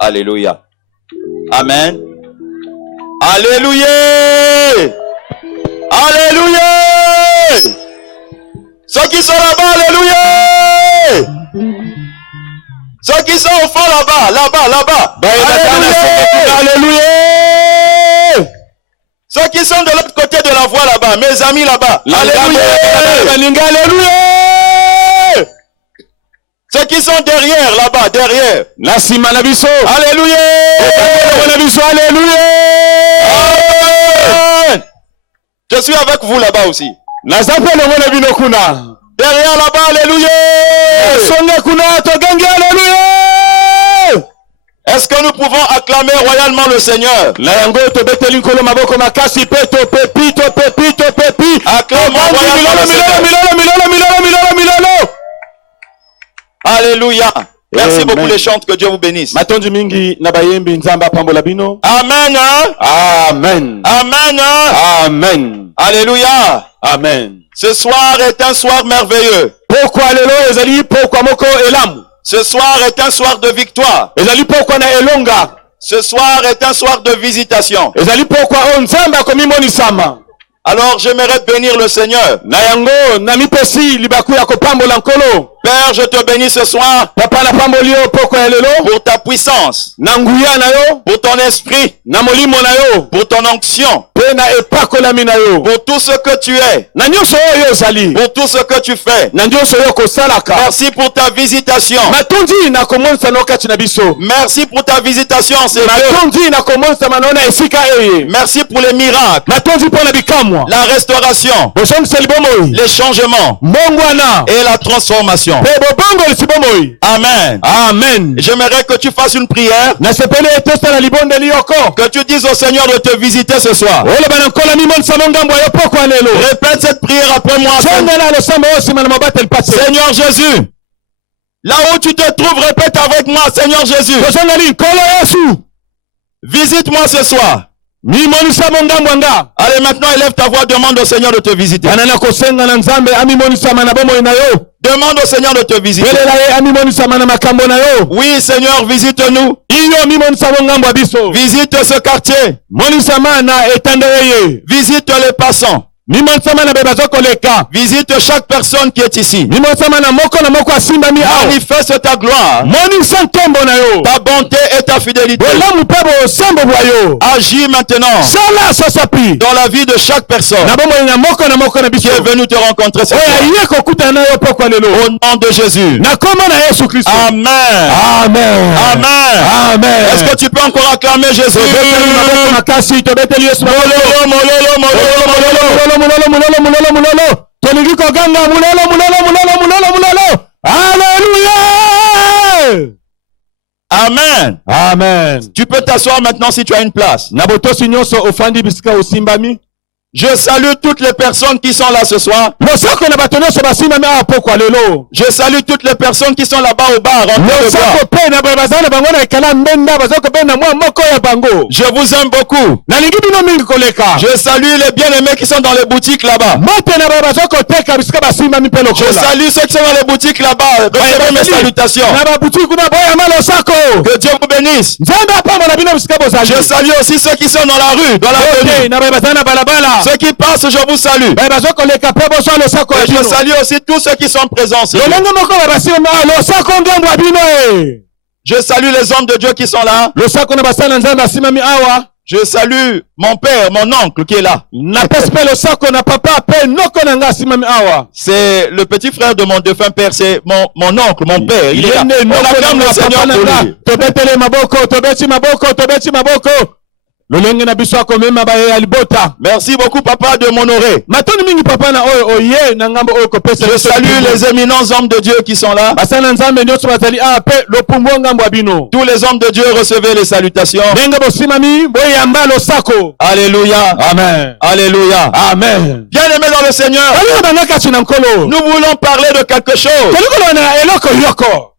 Alléluia. Amen. Alléluia. Alléluia. Ceux qui sont là-bas, alléluia. Ceux qui sont au fond là-bas, là-bas. Alléluia. Alléluia. Ceux qui sont de l'autre côté de la voie là-bas, mes amis là-bas. Alléluia. Alléluia. Ceux qui sont derrière là-bas, derrière. Alléluia. Alléluia. Je suis avec vous là-bas aussi. Derrière là-bas, alléluia. Est-ce que nous pouvons acclamer royalement le Seigneur? Acclamons royalement le Seigneur. Alléluia. Merci beaucoup les chantes, que Dieu vous bénisse. Amen. Amen. Amen. Amen. Alléluia. Amen. Ce soir est un soir merveilleux. Ce soir est un soir de victoire. Ce soir est un soir de visitation. Alors j'aimerais bénir le Seigneur. Père, je te bénis ce soir pour ta puissance, pour ton esprit, pour ton onction, pour tout ce que tu es, pour tout ce que tu fais. Merci pour ta visitation. Merci pour ta visitation, Seigneur. Merci pour les miracles, la restauration, les changements et la transformation. Amen. Amen. J'aimerais que tu fasses une prière, que tu dises au Seigneur de te visiter ce soir. Répète cette prière après moi. Seigneur Jésus, là où tu te trouves, répète avec moi. Seigneur Jésus, visite-moi ce soir. Allez, maintenant élève ta voix, demande au Seigneur de te visiter. Demande au Seigneur de te visiter. Oui, Seigneur, visite-nous. Visite ce quartier. Visite les passants. Visite chaque personne qui est ici. Manifeste ta gloire, ta bonté et ta fidélité. Agis maintenant dans la vie de chaque personne qui est venue te rencontrer ce soir. Au nom de Jésus. Amen. Amen. Amen. Amen. Est-ce que tu peux encore acclamer Jésus? Amen. Amen. Tu peux t'asseoir maintenant si tu as une place. Je salue toutes les personnes qui sont là ce soir. Je salue toutes les personnes qui sont là-bas au bar. Je vous aime beaucoup. Je salue les bien-aimés qui sont dans les boutiques là-bas. Je salue ceux qui sont dans les boutiques là-bas. Recevez mes salutations. Que Dieu vous bénisse. Je salue aussi ceux qui sont dans la rue, dans la rue. Ceux qui passent, je vous salue. Et je salue aussi tous ceux qui sont présents. Je salue les hommes de Dieu qui sont là. Je salue mon père, mon oncle qui est là. C'est le petit frère de mon défunt père, c'est mon oncle, mon père. Il est là. On acclame le Seigneur pour lui. Merci beaucoup papa de m'honorer. Je salue les éminents hommes de Dieu qui sont là. Tous les hommes de Dieu recevez les salutations. Alléluia. Amen. Alléluia. Amen. Bien-aimés dans le Seigneur, nous voulons parler de quelque chose.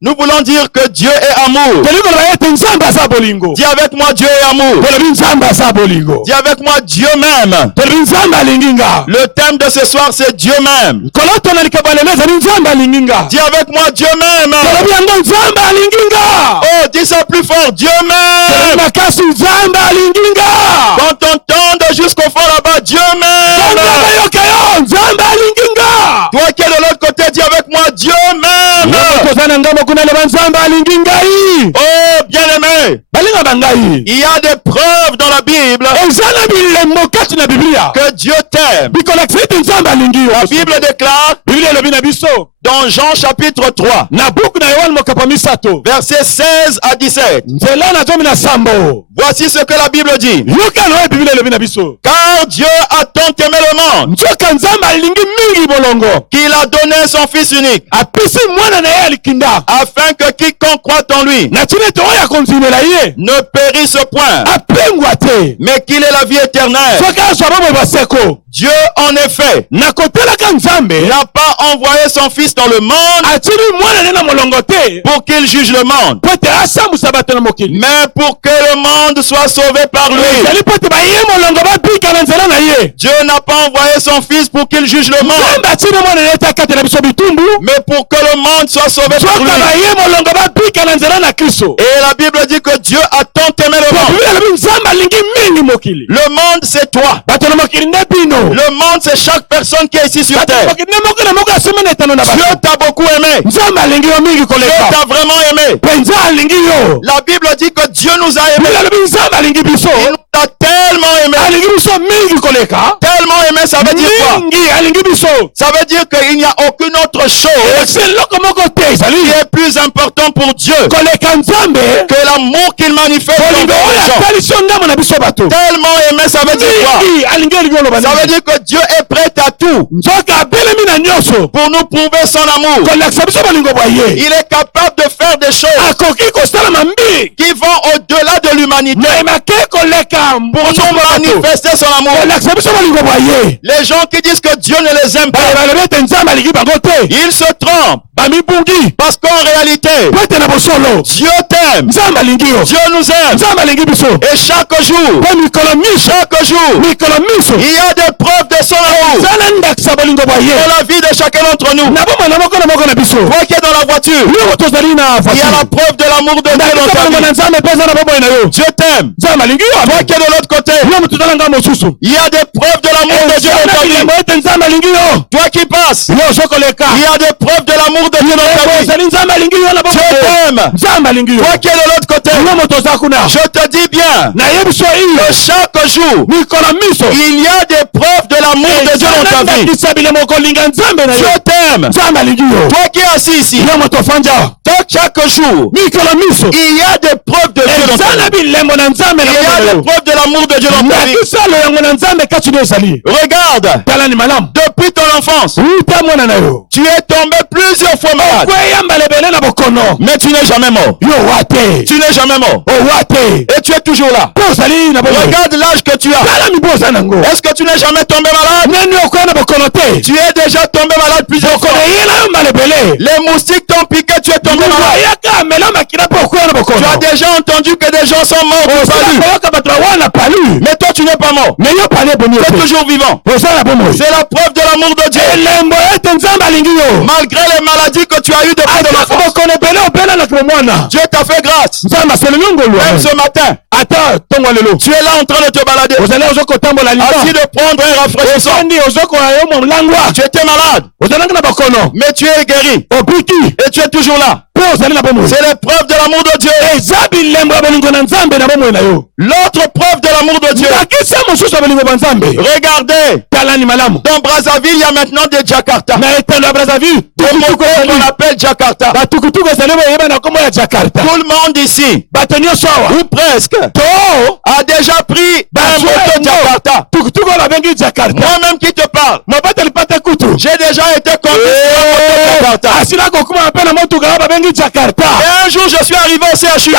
Nous voulons dire que Dieu est amour. Dis avec moi, Dieu est amour. Dis avec moi, Dieu m'aime. Le thème de ce soir, c'est Dieu m'aime. Dis avec moi, Dieu m'aime. Oh, dis ça plus fort, Dieu m'aime. Quand on tende jusqu'au fond là-bas, Dieu m'aime. Toi qui es de l'autre côté, dis avec moi, Dieu m'aime. Oh, bien-aimé, il y a des preuves dans la Bible que Dieu t'aime. La Bible déclare dans Jean chapitre 3, versets 16 à 17. Voici ce que la Bible dit. Car Dieu a tant aimé le monde qu'il a donné son Fils unique, afin que quiconque croit en lui ne périsse point, mais qu'il ait la vie éternelle. Dieu, en effet, n'a pas envoyé son Fils dans le monde pour qu'il juge le monde, mais pour que le monde soit sauvé par lui. Dieu n'a pas envoyé son Fils pour qu'il juge le monde, mais pour que le monde soit sauvé par lui. Et la Bible dit que Dieu a tant aimé le monde. Le monde, c'est toi. Le monde, c'est chaque personne qui est ici sur terre. Dieu t'a beaucoup aimé. Dieu t'a vraiment aimé. La Bible dit que Dieu nous a aimés. Il nous a tellement aimé. Tellement aimé, ça veut dire quoi? Ça veut dire qu'il n'y a aucune autre chose qui est plus important pour Dieu que l'amour qu'il manifeste envers les gens. Tellement aimé, ça veut dire quoi? Ça veut dire que Dieu est prêt à tout pour nous prouver son amour. Il est capable de faire des choses qui vont au-delà de l'humanité pour nous manifester son amour. Les gens qui disent que Dieu ne les aime pas, ils se trompent. Parce qu'en réalité, Dieu t'aime. Dieu nous aime. Et chaque jour, il y a des preuves de son amour dans la vie de chacun d'entre nous. Toi qui es dans la voiture, il y a la preuve de l'amour de Dieu dans ta vie. Dieu t'aime. Toi qui es de l'autre côté, il y a des preuves de l'amour de Dieu dans ta vie. Toi qui passes, il y a des preuves de l'amour de Dieu dans ta vie. Dieu t'aime. Toi qui es de l'autre côté, je te dis bien que chaque jour, il y a des preuves de l'amour de Dieu dans ta vie. Dieu t'aime. Toi qui es assis ici, chaque jour, il y a des preuves de Dieu dans ta vie. Il y a des preuves de l'amour de Dieu dans ta vie. Regarde, depuis ton enfance, tu es tombé plusieurs fois malade, mais tu n'es jamais mort. Tu n'es jamais mort. Et tu es toujours là. Regarde l'âge que tu as. Est-ce que tu n'es jamais tombé malade? Tu es déjà tombé malade plusieurs fois. Les moustiques t'ont piqué, tu es tombé malade. Tu as déjà entendu que des gens sont morts au palu. Mais toi tu n'es pas mort. Tu es toujours vivant. C'est la preuve de l'amour de Dieu. Malgré les maladies que tu as eues depuis de l'enfance, Dieu t'a fait grâce. Même ce matin, tu es là en train de te balader, assis de prendre un rafraîchissant. Tu étais malade, mais tu es guéri. Et tu es toujours là. C'est l'épreuve de l'amour de Dieu. L'autre preuve de l'amour de Dieu, regardez, dans Brazzaville, il y a maintenant des Jakarta. On appelle Jakarta. Tout le monde ici, ou presque, a déjà pris un moto Jakarta. Moi-même qui te parle, j'ai déjà été conduit sur un moto Jakarta. Et un jour, je suis arrivé au CHU.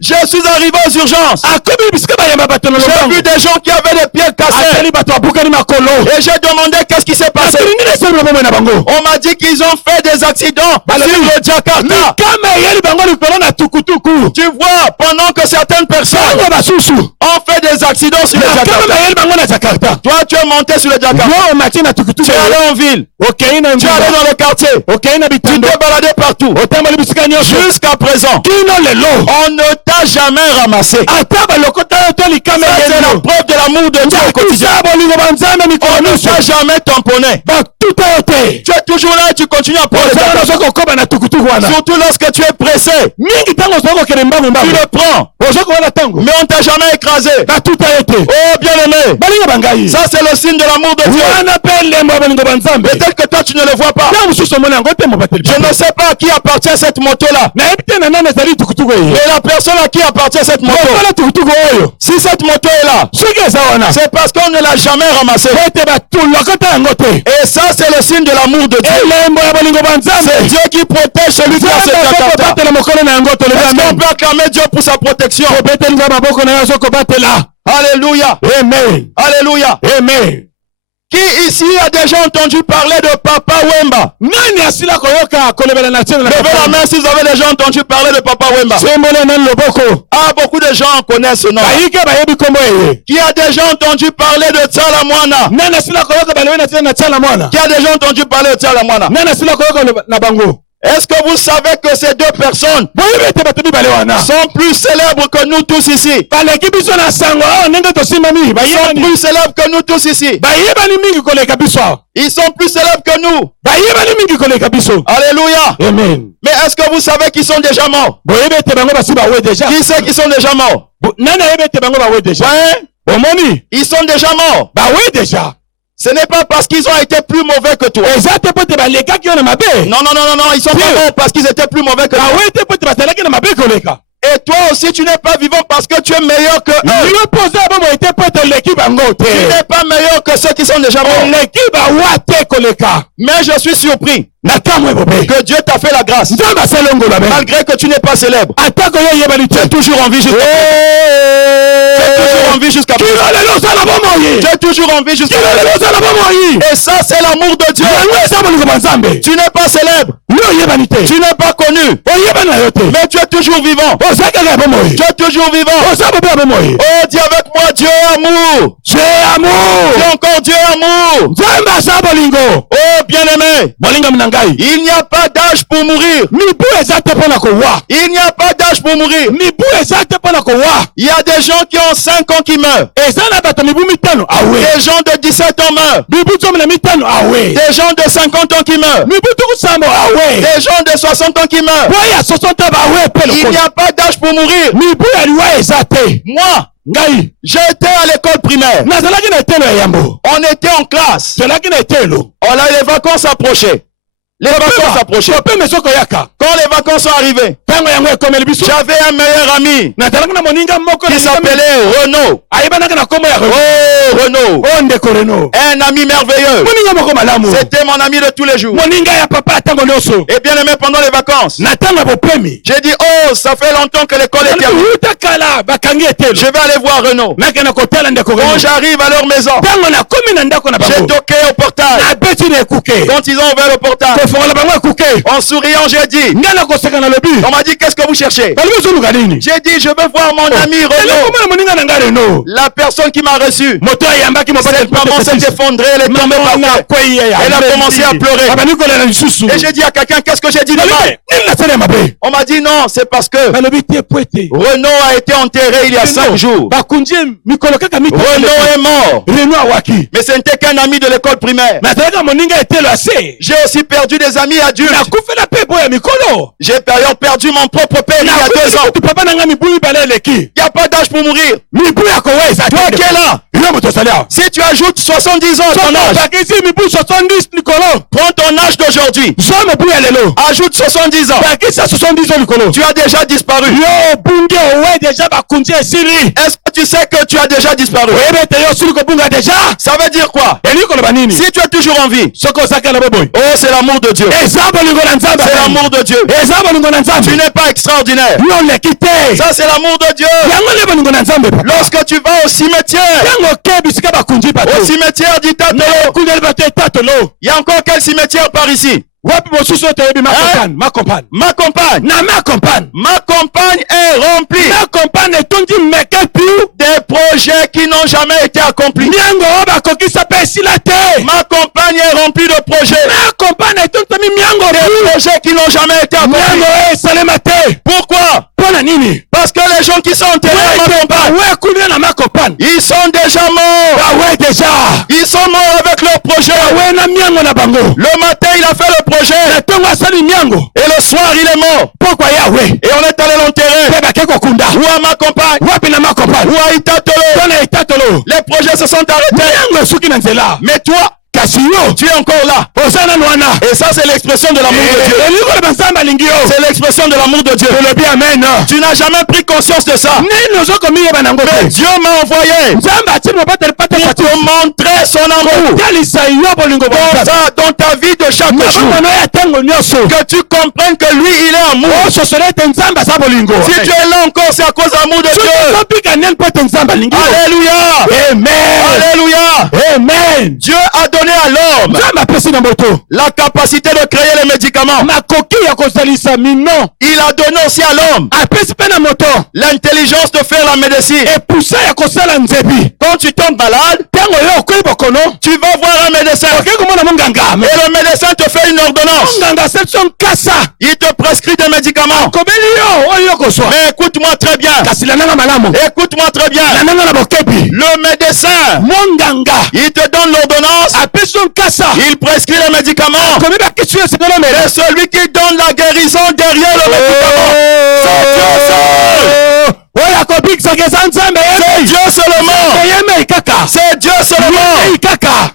Je suis arrivé aux urgences. J'ai vu des gens qui avaient les pieds cassés. Et j'ai demandé qu'est-ce qui s'est passé. On m'a dit qu'ils ont fait des accidents sur le Jakarta. Tu vois, pendant que certaines personnes ont fait des accidents sur le Jakarta. Toi, tu es monté sur le Jakarta. Tu es allé en ville. Tu es allé dans le quartier. Tu t'es baladé partout. Jusqu'à présent, on ne t'a jamais ramassé. C'est la preuve de l'amour de Dieu au quotidien. On ne t'a jamais tamponné. Tu es toujours là et tu continues à prendre le Jakarta. Surtout lorsque tu es pressé. Tu le prends. Mais on t'a jamais écrasé. Oh bien-aimé, ça c'est le signe de l'amour de Dieu. Peut-être que toi tu ne le vois pas. Je ne sais pas à qui appartient cette moto-là. Mais la personne à qui appartient cette moto, si cette moto est là, c'est parce qu'on ne l'a jamais ramassée. Et ça c'est le signe de l'amour de Dieu. C'est Dieu qui protège celui qui a ce Jakarta. Est-ce qu'on peut acclamer Dieu pour sa protection? Alléluia. Amen. Alléluia. Amen. Qui ici a déjà entendu parler de Papa Wemba? Levez la main si vous avez déjà entendu parler de Papa Wemba. Ah, beaucoup de gens connaissent ce nom. Qui a déjà entendu parler de Tsalamwana? Qui a déjà entendu parler de Tsalamwana? Est-ce que vous savez que ces deux personnes sont plus célèbres que nous tous ici? Ils sont plus célèbres que nous tous ici. Ils sont plus célèbres que nous. Alléluia. Amen. Mais est-ce que vous savez qu'ils sont déjà morts? Qui sait qu'ils sont déjà morts? Ouais. Ils sont déjà morts. Ce n'est pas parce qu'ils ont été plus mauvais que toi. Non, ils sont pas morts parce qu'ils étaient plus mauvais que toi. Et toi aussi, tu n'es pas vivant parce que tu es meilleur que eux. Tu n'es pas meilleur que ceux qui sont déjà morts. Mais je suis surpris que Dieu t'a fait la grâce. Malgré que tu n'es pas célèbre. Tu es toujours en vie jusqu'à présent. Tu es toujours en vie jusqu'à présent. Et ça, c'est l'amour de Dieu. Tu n'es pas célèbre. Tu n'es pas connu. Mais tu es toujours vivant. Tu es toujours vivant. Oh, dis avec moi, Dieu est amour. Dieu est amour. Dis encore Dieu est amour. Oh, bien-aimé, il n'y a pas d'âge pour mourir. Il n'y a pas d'âge pour mourir. Il y a des gens qui ont 5 ans qui meurent. Des gens de 17 ans meurent. Des gens de 50 ans qui meurent. Des gens de 60 ans qui meurent. Il n'y a pas d'âge pour mourir. Moi, j'ai été à l'école primaire. On était en classe. On a les vacances approchaient. Les vacances approchaient. Quand les vacances sont arrivées, j'avais un meilleur ami qui s'appelait Renaud. Oh, Renaud. Un ami merveilleux. C'était mon ami de tous les jours. Et bien aimé, pendant les vacances, j'ai dit, oh, ça fait longtemps que l'école est terminée. Je vais aller voir Renaud. Quand j'arrive à leur maison, j'ai toqué au portail. Quand ils ont ouvert le portail, en souriant, j'ai dit, on m'a dit, qu'est-ce que vous cherchez? J'ai dit, je veux voir mon ami Renaud. La personne qui m'a reçu, cette maman s'est effondrée, elle est tombée par terre. Elle a commencé à pleurer. Et j'ai dit à quelqu'un, qu'est-ce que j'ai dit de mal? On m'a dit non, c'est parce que Renaud a été enterré il y a 5 jours. Renaud est mort. Mais ce n'était qu'un ami de l'école primaire. J'ai aussi perdu des amis adultes. J'ai perdu mon propre père il y a 2 ans. Il n'y a pas d'âge pour mourir. Toi qui es là, Si tu ajoutes 70 ans à ton âge, prends ton âge d'aujourd'hui, ajoute 70 ans, tu as déjà disparu. Est-ce que tu sais que tu as déjà disparu? Ça veut dire quoi? Si tu es toujours en vie, oh, c'est l'amour de Dieu. C'est l'amour de Dieu. Tu n'es pas extraordinaire. Ça, c'est l'amour de Dieu. Lorsque tu vas au cimetière d'Itatolo, il y a encore quel cimetière par ici? Hein? Ma compagne est remplie des projets qui n'ont jamais été accomplis. Ma compagne est remplie de projets. Des projets qui n'ont jamais été accomplis. Pourquoi? Parce que les gens qui sont enterrés à ma compagne, ils sont déjà morts. Ils sont morts avec leur projet. Le matin, il a fait le projet. Et le soir, il est mort. Et on est allé l'enterrer. Ou à ma compagne. Ou à Itatolo. Les projets se sont arrêtés. Mais toi, tu es encore là. Et ça, c'est l'expression de l'amour de Dieu. C'est l'expression de l'amour de Dieu. Tu n'as jamais pris conscience de ça. Mais Dieu m'a envoyé pour te montrer son amour dans ta vie de chaque jour. Que tu comprennes que lui, il est amour. Si tu es là encore, c'est à cause de l'amour de Dieu. Alléluia. Alléluia. Amen. Dieu a donné à l'homme la capacité de créer les médicaments. Il a donné aussi à l'homme l'intelligence de faire la médecine. Quand tu tombes malade, tu vas voir un médecin. Et le médecin te fait une ordonnance. Il te prescrit des médicaments. Mais écoute-moi très bien. Écoute-moi très bien. Le médecin, il te donne l'ordonnance. Il prescrit les médicaments. Et celui qui donne la guérison derrière le médicament, c'est Dieu seul. C'est Dieu seulement. C'est Dieu seulement.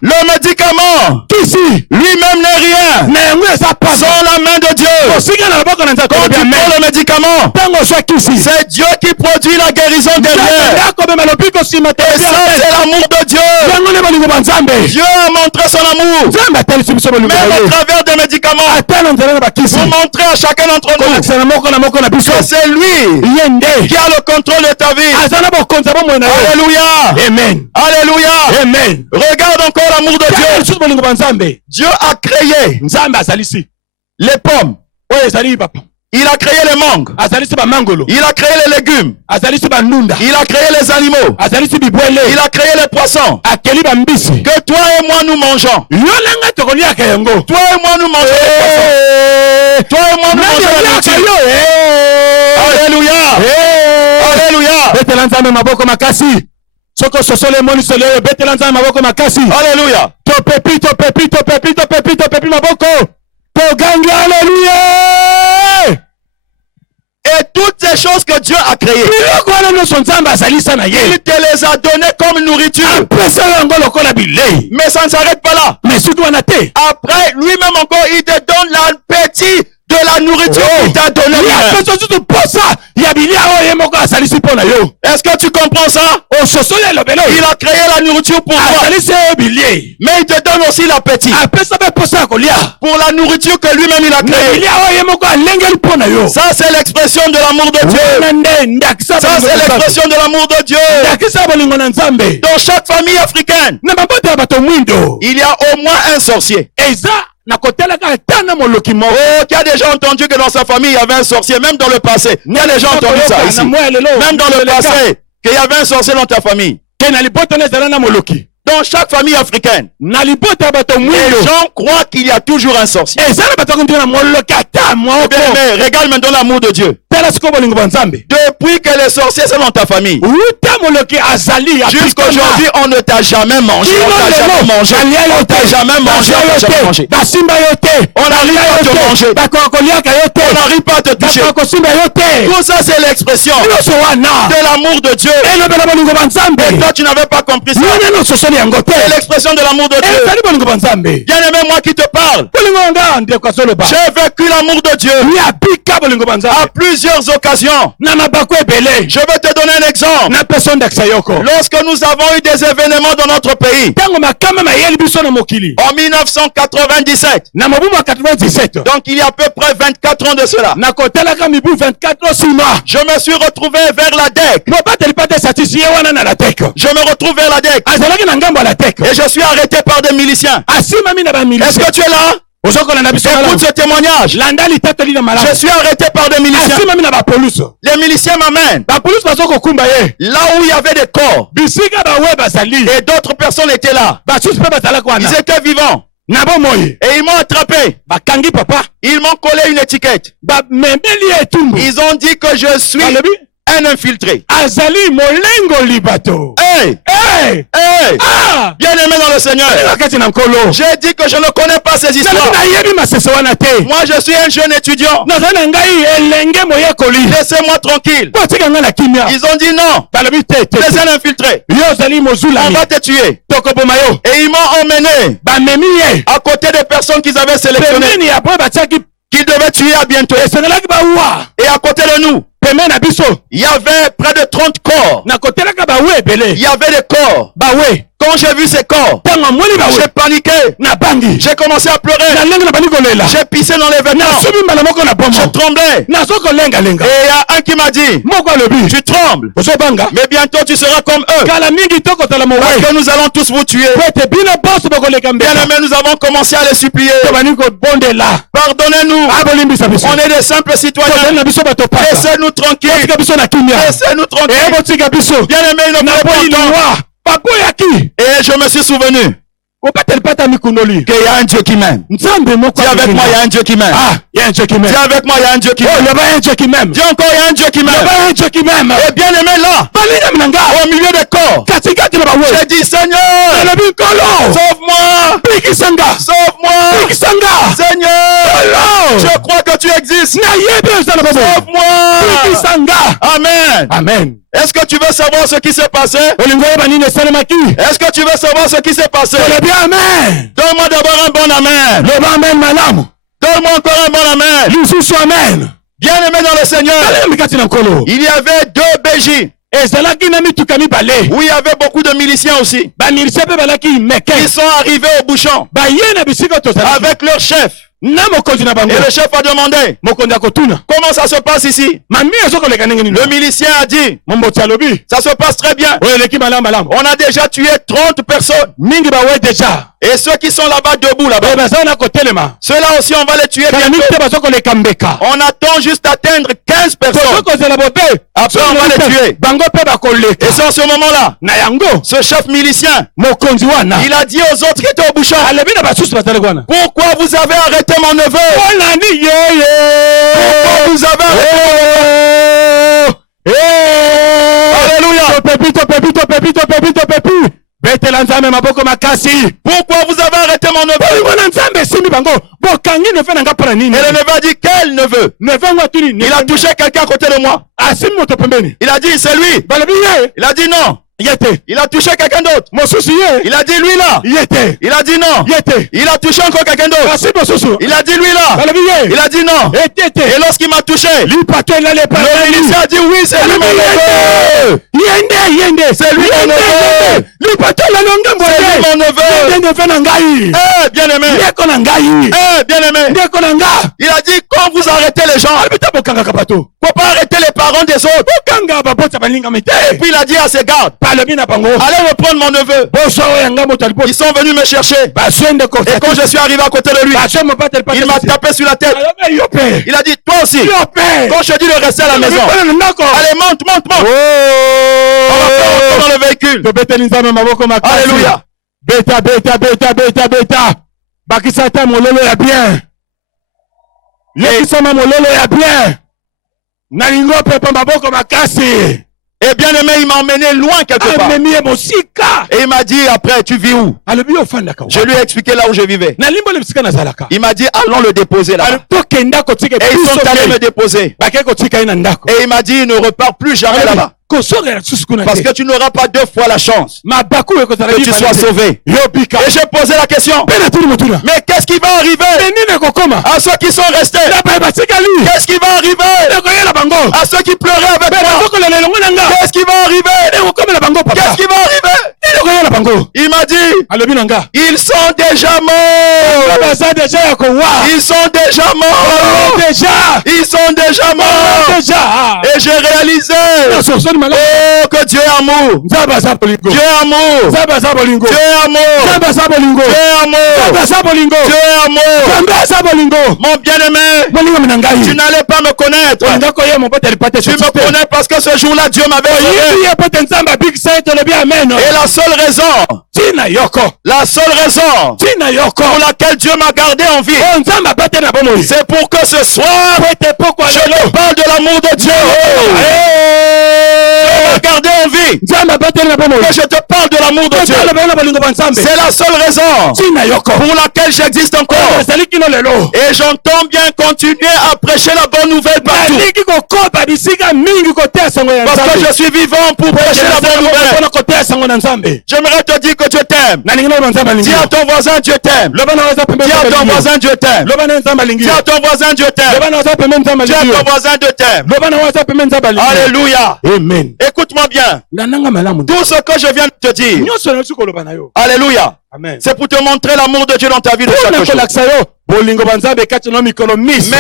Le médicament lui-même n'est rien sans la main de Dieu. Quand tu prends le médicament, c'est Dieu qui produit la guérison derrière. Et ça, c'est l'amour de Dieu. Dieu a montré son amour, même à travers des médicaments, pour montrer à chacun d'entre nous que c'est lui qui a le contrôle de ta vie. Alléluia. Amen. Alléluia. Amen. Regarde encore l'amour de Dieu. Dieu a créé les pommes. Il a créé les mangues. Il a créé les légumes. Il a créé les animaux. Il a créé les poissons. Que toi et moi nous mangeons. Toi et moi nous mangeons. Toi et moi nous mangeons. Alléluia. Alléluia. Alléluia. Et toutes ces choses que Dieu a créées, il te les a données comme nourriture. Mais ça ne s'arrête pas là. Après, lui-même encore, il te donne l'appétit de la nourriture qu'il t'a donné. Est-ce que tu comprends ça? Il a créé la nourriture pour toi, mais il te donne aussi l'appétit pour la nourriture que lui-même il a créée. Ça, c'est l'expression de l'amour de Dieu. Ça, c'est l'expression de l'amour de Dieu. Dans chaque famille africaine, il y a au moins un sorcier. Oh, qui a déjà entendu que dans sa famille il y avait un sorcier, même dans le passé. Il y a déjà entendu ça ici. Même dans le passé, qu'il y avait un sorcier dans ta famille. Dans chaque famille africaine, na libota ya bato les mwindo gens croient qu'il y a toujours un sorcier. eza na bato akondi na moloki ata moko Mais regarde maintenant l'amour de Dieu. tala sikoyo bolingo bwa nzambe Depuis que les sorciers sont dans ta famille, uta moloki azali jusqu'aujourd'hui, on ne t'a jamais mangé. On t'a jamais mangé. On t'a jamais mangé. On t'a jamais mangé. basimba yo te On n'arrive pas à te manger. bakoka koliaka yo te On n'arrive pas à te toucher. bakoka kosimba yo te Tout ça, c'est l'expression nyonso wana de l'amour de Dieu. elobela bolingo bwa nzambe Et toi, tu n'avais pas compris ça. nini nyonso soni yango te C'est l'expression de l'amour de Dieu. ezali bolingo bwa nzambe Bien-aimé, moi qui te parle, bolingo nga ndeko azoloba j'ai vécu l'amour de Dieu yabika bolingo bwa à nzambe plusieurs occasions. na mabako ebele Je vais te donner un exemple. na peso ndakisa yoko Lorsque nous avons eu des événements dans notre pays, ntango makama mayeli biso na mokili en 1997, na mobumu ya 97 donc il y a à peu près 24 ans de cela, na kotalaka mibu 24 nsima je me suis retrouvé vers la DEC. mobateli pa te satisi ye wana na la tek Je me retrouve vers la DEC azalaki na ngambo ya la tek et je suis arrêté par des miliciens. asimami na Est-ce bamilisi que tu es là? ozokolanda biso malamu Écoute ce témoignage. landa litatoli na malamu Je suis arrêté par des miliciens. asimami na bapolusu Les miliciens m'amènent bapolusu bazokokumba ye là où il y avait des corps bisika bawe bazali et d'autres personnes étaient là. basusu mpe bazalaki Ils wana étaient vivants na bomoi et ils m'ont attrapé. bakangi papa Ils m'ont collé une étiquette. bamemeli ye etumbu Ils ont dit que je suis balobi un infiltré. azali molengoli bato Hey! hey! Hey! ah! Bien-aimé dans le Seigneur, Eza kati na nkolo j'ai dit que je ne connais pas ces nalobi histoires. nayebi masese wana te Moi, je suis un jeune étudiant. nazali na ngai elenge moyekoli Laissez-moi tranquille. po atika ngai na kimia Ils ont dit non. balobi te Tu es un infiltré. yo ozali On mozulami va te tuer. tokoboma yo Et ils m'ont emmené bamemi ye à côté des personnes qu'ils avaient sélectionnées, pembeni ya po batiaki qu'ils devaient tuer à bientôt. esengelaki bawa Et à côté de nous, pembeni na biso il y avait près de 30 corps. na kotelaka bawe ebele Il y avait des corps. bawe Quand j'ai vu ces corps, ntango amoni bawe j'ai paniqué. na bangi J'ai commencé à na pleurer. ndenge na bandi kolela J'ai pissé dans les vêtements. nasubi mbala moko na Je bomo tremblais. nazo kolengalenga Et il y a un qui m'a dit, moko alobi tu trembles, ozobanga mais bientôt tu seras comme eux. kala mingi tokotala Parce mowe que nous allons tous vous tuer. po ete bino boso bokoleka mbeka Bien-aimés, nous avons commencé à les supplier. tobandi kobondela Pardonnez-nous. abolimbisa biso On est des simples tozali citoyens. na biso bato pasa Laissez-nous tranquilles. botika biso na kimia Laissez-nous tranquilles. botika biso Bien-aimés, il ne na faut pas boyi entendre. liwa baboyaki Et je me suis souvenu kopateli pata mikunoli qu'il y a un Dieu qui m'aime. nzambe moko Dis avec moi, il y a un Dieu qui m'aime. ah il y a un Dieu qui m'aime Dis avec moi, il y a un Dieu qui oh m'aime. yoba un Dieu qui m'aime Dis encore, il y a un Dieu qui m'aime. yoba un Dieu qui m'aime Et bien aimé là, balingami na nga au milieu des corps, katikati na bawe j'ai dit Seigneur, nalobi nkolo sauve-moi, pikisanga sauve-moi, pikisanga Seigneur, nkolo je crois que tu existes. nayebi ozala babo Sauve-moi. pikisanga Amen. amen Est-ce que tu veux savoir ce qui s'est passé? olingo oyeba nini esalemaki Est-ce que tu veux savoir ce qui s'est passé? olobi amen Donne-moi d'abord un bon amen. loba amen malamu Donne-moi encore un bon amen. lisusu amen Bien-aimé dans le Seigneur, balingami kati na nkolo il y avait deux BJ ezalaki na mituka mibale où il y avait beaucoup de miliciens aussi. bamilisia mpe balaki meke Ils sont arrivés au bouchon baye na bisika oyo tozalaki avec leur chef. na mokonzi na bango Et le chef a demandé, mokonzi akotuna comment ça se passe ici? mami ezokoleka ndenge nini Le milicien a dit, momboti alobi ça se passe très bien. oyo eleki malamu malamu On a déjà tué 30 personnes. mingi bawe deja Et ceux qui sont là-bas debout, oyo là-bas, baza na kotelema ceux-là aussi, on va les tuer kala mingi bientôt. te bazokoleka mbeka On attend juste atteindre 15 personnes. tozokozela bobe Après, on va les tuer. bango mpe bakoleka Et c'est en ce moment-là, na yango ce chef milicien, mokonzi wana il a dit aux autres qui étaient au bouchon, alobi na basusu bazalaki wana pourquoi vous avez arrêté mon neveu? olandi yeye Pourquoi vous avez arrêté? Alléluia. topepi betela nzambe maboko makasi Pourquoi vous avez arrêté mon neveu? bolingo na nzambe esimbi bango bokangi nefe na nga mpona nini Et le neveu a dit, quel neveu? nefe ngo atuni Il a touché quelqu'un à côté de moi. asimbi moto pembeni Il a dit, c'est lui. balobi ye Il a dit non. ye te Il a touché quelqu'un d'autre. mosusu ye Il a dit lui là. ye te Il a dit non. ye te Il a touché encore quelqu'un d'autre. asimbi mosusu Il a dit lui là. balobi ye Il a dit non. ete te Et lorsqu'il m'a touché, lipato elale le milicien a dit oui, c'est lui mon neveu. yende C'est lui mon neveu. lipato elale ongembo C'est lui mon neveu. ye nefe na ngai Eh, bien aimé. ndeko na ngai Eh, bien aimé. ndeko na nga Il a dit quand vous arrêtez les gens, alobi ta bokangaka bato faut pas arrêter les parents des autres. bokanga babota balingami te Et puis il a dit à ses gardes, balobi na bango allez reprendre mon neveu. boso oyo yanga moto alipo Ils sont venus me chercher. baswe ndeko Et quand je suis arrivé à côté de lui, baswe mobateli il m'a tapé sur la tête. alobi yo pe Il a dit, toi aussi. yo pe Quand je dis de rester à la maison, na ndako allez, monte. On va faire rentrer dans le véhicule. tobeteli nzambe maboko makasi Alléluia. Beta, beta, beta, beta, beta. Bakisata mololo ya bien. Yekisama mololo ya bien. Nalingo pepa maboko makasi. Et bien aimé, il m'a emmené loin quelque part. Et il m'a dit après, tu vis où? Je lui ai expliqué là où je vivais. Il m'a dit, allons le déposer là. Et ils sont allés me déposer. Et il m'a dit, il ne repart plus jamais là-bas. Parce que tu n'auras pas deux fois la chance que tu sois sauvé. Et j'ai posé la question, mais qu'est-ce qui va arriver à ceux qui sont restés? Qu'est-ce qui va arriver à ceux qui pleuraient avec moi? Qu'est-ce qui va arriver? Qu'est-ce qui va arriver? Il m'a dit, ils sont déjà morts. Ils sont déjà morts. Ils sont déjà morts. Et j'ai réalisé, oh, que Dieu est amour. Dieu est amour. Dieu est amour. Dieu est amour. Dieu est amour. Mon bien-aimé, tu n'allais pas me connaître. Tu me connais parce que ce jour-là, Dieu m'avait sauvé. Et la seule raison pour laquelle Dieu m'a gardé en vie, c'est pour que ce soir, je te parle de l'amour de Dieu. Gardé en vie, que je te parle de l'amour de Dieu. C'est la seule raison pour laquelle j'existe encore. Et j'entends bien continuer à prêcher la bonne nouvelle partout. Parce que je suis vivant pour prêcher la bonne nouvelle. J'aimerais te dire que Dieu t'aime. Dis à ton voisin, Dieu t'aime. Dis à ton voisin, Dieu t'aime. Dis à ton voisin, Dieu t'aime. Dis à ton voisin, Dieu t'aime. Alléluia. Amen. Écoute-moi bien. Tout ce que je viens de te dire, alléluia, c'est pour te montrer l'amour de Dieu dans ta vie de chaque jour. Mais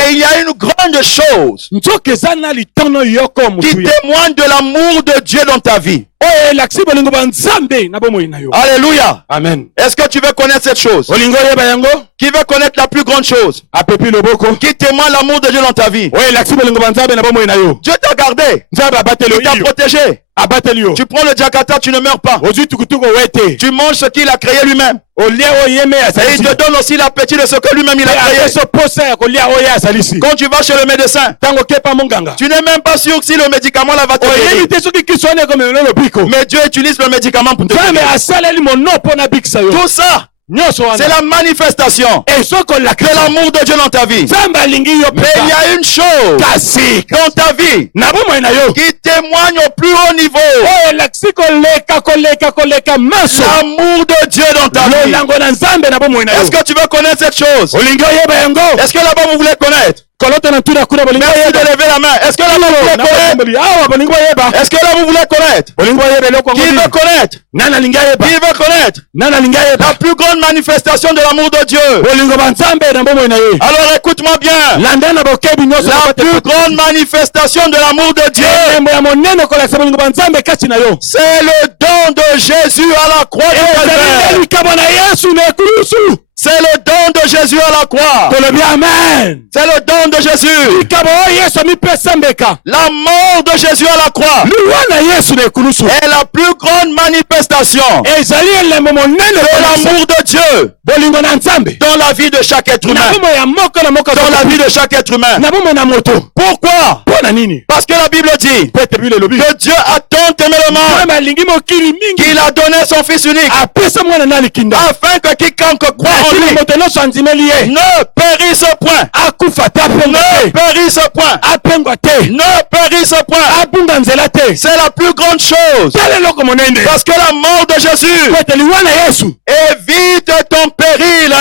il y a une grande chose qui témoigne de l'amour de Dieu dans ta vie. Alléluia. Amen. Est-ce que tu veux connaître cette chose? Qui veut connaître la plus grande chose qui témoigne l'amour de Dieu dans ta vie? Dieu t'a gardé. Il t'a protégé. Tu prends le Jakarta, tu ne meurs pas. Tu manges ce qu'il a créé lui-même. Et il te donne aussi l'appétit de ce que lui-même il a créé. Quand tu vas chez le médecin, tu n'es même pas sûr si le médicament là va te guérir. Mais Dieu utilise le médicament pour te guérir. Tout ça, c'est la manifestation de l'amour de Dieu dans ta vie. Mais il y a une chose dans ta vie qui témoigne au plus haut niveau l'amour de Dieu dans ta vie. Est-ce que tu veux connaître cette chose? Est-ce que là-bas vous voulez connaître? Merci de lever la main. Est-ce que là vous voulez connaître? Est-ce que là vous voulez connaître? Qui veut connaître? Qui veut connaître la plus grande manifestation de l'amour de Dieu? Alors écoute-moi bien. La plus grande manifestation de l'amour de Dieu, c'est le don de Jésus à la croix de Calvaire. C'est le don de Jésus à la croix. C'est le don de Jésus. La mort de Jésus à la croix est la plus grande manifestation de l'amour de Dieu dans la vie de chaque être humain. Dans la vie de chaque être humain. Pourquoi? Parce que la Bible dit que Dieu a tant aimé le monde qu'il a donné son Fils unique afin que quiconque croit en lui ne périsse point. Ne périsse point. Ne périsse point. C'est la plus grande chose. Parce que la mort de Jésus évite ton péril.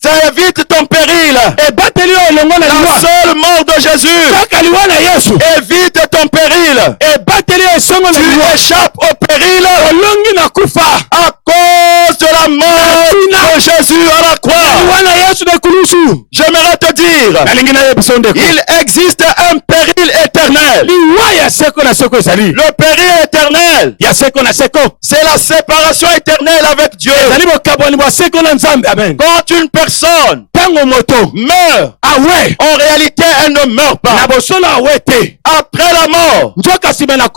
Ça évite ton péril. La seule mort de Jésus évite ton péril. Tu échappes au péril à cause de la mort de Jésus à la croix. J'aimerais te dire, il existe un péril éternel. Le péril éternel, c'est la séparation éternelle avec Dieu. Quand une personne meurt, en réalité elle ne meurt pas. Après la mort,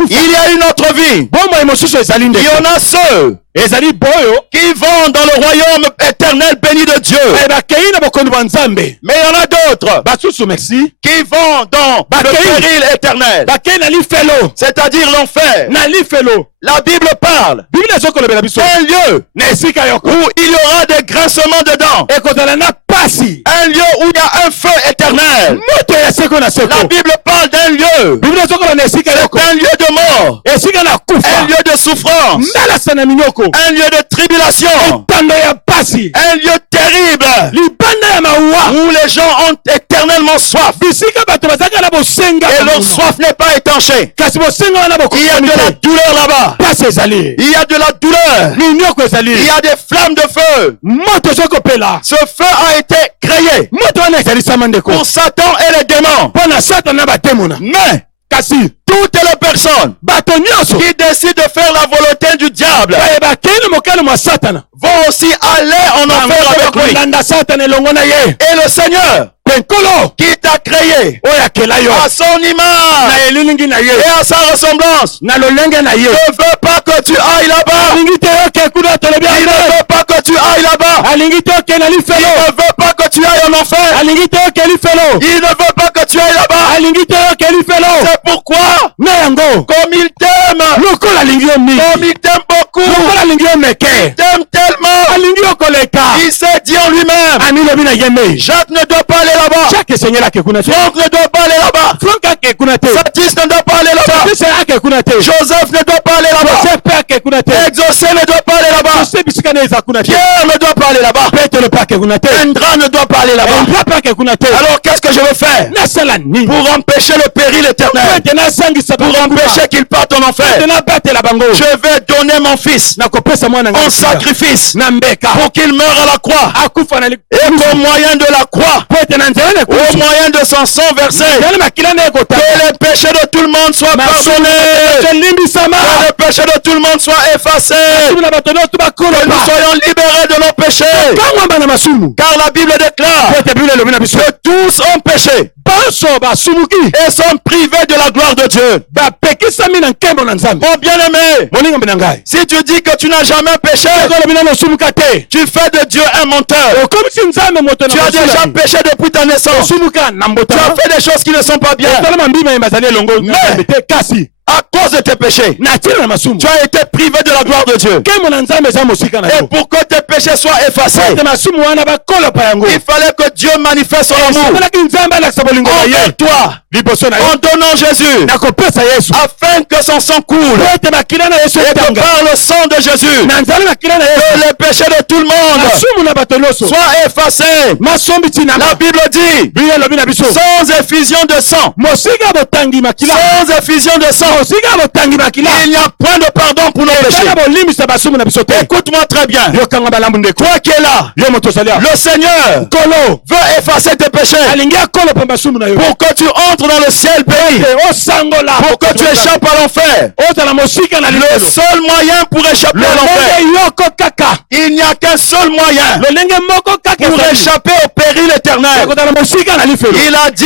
il y a une autre vie. Il y en a ceux ezali boyo qui vont dans le royaume éternel béni de Dieu. bakei na bokondo bwa Nzambe Mais il y en a d'autres basusu merci qui vont dans le péril éternel, bakei na lifelo c'est-à-dire l'enfer. na lifelo. La Bible parle Bible ezokolobela biso d'un lieu na esika yoko où il y aura des grincements dedans. ekozala na pasi Un lieu où il y a un feu éternel. moto ya seko na La seko. Bible parle d'un lieu. Bible ezokoloba na esika yoko C'est un lieu de mort. esika na Un kufa lieu de souffrance. ndalasa na minyoko Un lieu de tribulation. tando ya pasi Un lieu terrible libanda ya mawa où les gens ont éternellement soif. bisika bato bazalaka na bosenga Et leur soif n'est pas étanchée. kasi bosenga wana Il y a de la douleur là-bas. pasi ezali Il y a de la douleur. minyoko Il ezali y a des flammes de feu. moto ezokopela Ce feu a été créé moto wana ezalisama ndeko pour Satan et les démons. mpo na satana na batemona Mais kasi toutes les personnes bato nyonso qui décident de faire la volonté du diable bakei na mokano mwa satana vont aussi aller en enfer avec lui. kolanda satana elongo na ye Et le Seigneur mpe nkolo qui t'a créé oyo akela yo à son na image elilingi na ye et à sa ressemblance na lolenge na ye ne veut pas que tu ailles là-bas. alingi te oke kuna tolobi Il ne veut pas que tu ailles là-bas. alingi te oke na Il lifelo ne veut pas que tu ailles en enfer. alingi te oke lifelo Il ne veut pas que tu ailles là-bas. alingi te oke lifelo C'est pourquoi, na yango comme il t'aime, lokola alingi yo comme mingi il t'aime beaucoup, lokola alingi yo meke t'aime tellement, alingi yo koleka il s'est dit en lui-même, amilobi na ye mei Jacques ne doit pas aller là-bas. Jacques esengeli ake kuna te Franck ne doit pas aller là-bas. Frank ake kuna te Baptiste ne doit pas aller là-bas. Baptiste ake kuna te Joseph ne doit pas aller là-bas. Joseph pe ake kuna te Exaucé ne doit pas aller là-bas. Joseph bisika na eza kuna te Pierre ne doit pas aller là-bas. Petro pe ake kuna te Indra ne doit pas aller là-bas. Andra pe ake kuna te Alors qu'est-ce que je veux faire nasala nini pour empêcher le péril éternel, ete nasangisa pour empêcher qu'il parte en enfer? ete nabatela bango Je vais donner mon fils nakopesa mwana en ngai sacrifice na mbeka pour qu'il meure à la croix. akufa na Et qu'au moyen de la croix, po ete na nzela na au moyen de son sang versé, nzela makila na que ekota les péchés de tout le monde soient pardonnés. limbisama Que les péchés de tout le monde soient effacés. na bato nyonso Que bakoloba nous soyons libérés de nos péchés. kangwamba na masumu Car la Bible déclare po ete biblia elobi na biso que tous ont péché banso basumuki et sont privés de la gloire de Dieu. bapekisami na nkembo na nzambe Mon bien-aimé, moningambe na ngai si tu dis que tu n'as jamais péché, olobi nano osumuka te tu fais de Dieu un menteur. okomisi nzambe moto Tu as déjà péché depuis ta naissance. osumuka na Tu mbotama as fait des choses qui ne sont pas bien. otalama mbima yemba azali elongo na nzambe te kasi À cause de tes péchés, na ntina na masumu tu as été privé de la gloire de Dieu. nkembo na nzambe eza mosika na Et yo pour que tes péchés soient effacés, ete masumu wana bakolopa yango il fallait que Dieu manifeste son amour esamelaki nzambe alakisa bolingo na ye envers toi liboso na yo en donnant Jésus, nakopesa yesu afin que son sang coule po ete makila na yesu et que etanga par le sang de Jésus, na nzala makila na yesu que les péchés de tout le monde masumu na bato nyonso soient effacés. masombi tinama La Bible dit, biblia elobi na biso sans effusion de sang, mosika botangi makila sans effusion de sang, mosika botangi makila il n'y a point de pardon pour nos péchés. ezala bolimbisa basumu na biso te Écoute-moi très bien. yokanga balambu ndeko Toi qui es là, yo moto ozali awa le Seigneur kolo veut effacer tes péchés alingi akolopa basumu na yo pour que tu entres dans le ciel béni, te osangola pour que tu échappes à l'enfer. ozala mosika na Le lifelo seul moyen pour échapper à l'enfer, lolenge yoko kaka il n'y a qu'un seul moyen lolenge moko kaka pour ezali. échapper au péril éternel. ekozala mosika na lifelo Il a dit,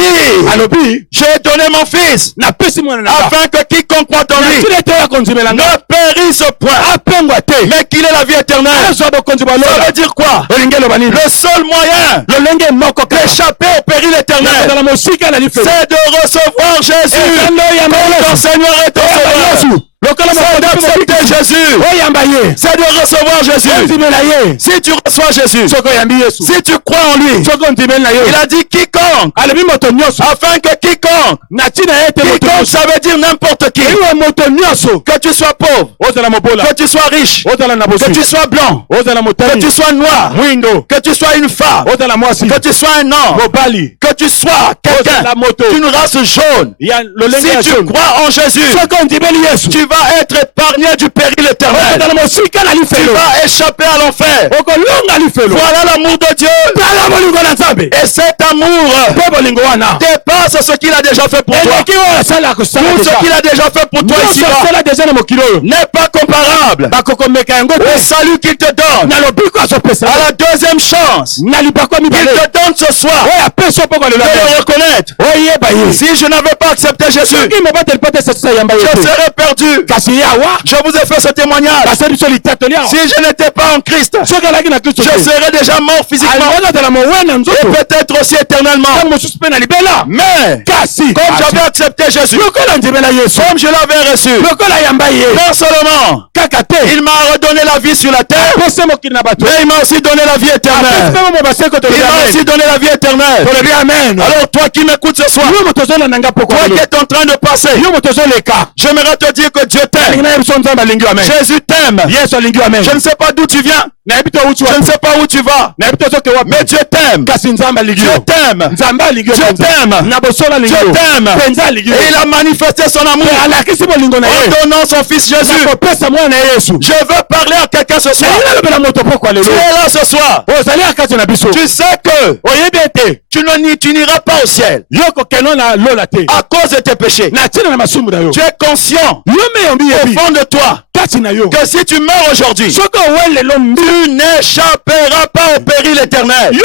alobi j'ai donné mon fils napesi mwana na nga afin que quiconque croit en lui natili ete oyo akonzimela nga ne périsse point, apengwa te mais qu'il ait la vie éternelle. azwa bokonzi bwa Ça lola veut dire quoi? olingi eloba nini Le seul moyen lolenge moko kaka d'échapper au péril éternel, ekozala mosika na lifelo c'est de recevoir Jésus ezando oyamba comme ton yesu Seigneur et ton oyamba Sauveur. yesu lokola C'est d'accepter Jésus. oyamba ye C'est de recevoir Jésus. ondimela ye Si tu reçois Jésus, soki oyambi yesu si tu crois en lui, soki ondimeli na ye il a dit quiconque, alobi moto nyonso afin que quiconque, na ntina ye ete moto quiconque nyonso ça veut dire n'importe qui, iwe moto nyonso que tu sois pauvre, ozala mobola que tu sois riche, ozala na que tu boswi sois blanc, ozala que motani tu sois noir, mwindo que tu sois une femme, ozala mwasi que tu sois un homme, mobali que tu sois quelqu'un ozala moto d'une race jaune. ya lolenge ya Si tu jaune crois en Jésus, soki ondimeli yesu tu vas être épargné du péril éternel. okozala mosika na Tu lifelo vas échapper à l'enfer. okolonga lifelo Voilà l'amour de Dieu. tala bolingo na nzambe Et cet amour mpe bolingo wana dépasse ce qu'il a déjà fait pour toi. eleki oyo asala akosala Tout ce deja qu'il a déjà fait pour toi nyonso ici-bas asala deja na mokili oyo n'est pas comparable bakokomeka yango au te salut qu'il te donne. na lobiko azopesa À la deuxième chance na libako qu'il mibale te donne ce soir oyo apesi yo mpo de kolela le reconnaître. oyeba ye Si je n'avais pas accepté Jésus, soki mobateli mpo te esatisa yamba ye je te serais perdu. kasi ye awa Je vous ai fait ce témoignage. Si je n'étais pas en Christ, je serais déjà mort physiquement et peut-être aussi éternellement. Mais comme j'avais accepté Jésus, comme je l'avais reçu, non seulement il m'a redonné la vie sur la terre, mais il m'a aussi donné la vie éternelle. Il m'a aussi donné la vie éternelle. Alors toi qui m'écoutes ce soir, toi qui es en train de passer, j'aimerais te dire que Dieu t'aime. Jésus t'aime. Je ne sais pas d'où tu viens. Je ne sais pas où tu vas. Mais Dieu t'aime. Dieu t'aime. Dieu t'aime. Dieu t'aime. Et il a manifesté son amour en donnant son fils Jésus. Je veux parler à quelqu'un ce soir. Tu es là ce soir. Tu sais que tu n'iras pas au ciel à cause de tes péchés. Tu es conscient au fond de toi que si tu meurs aujourd'hui, tu n'échapperas pas au péril éternel.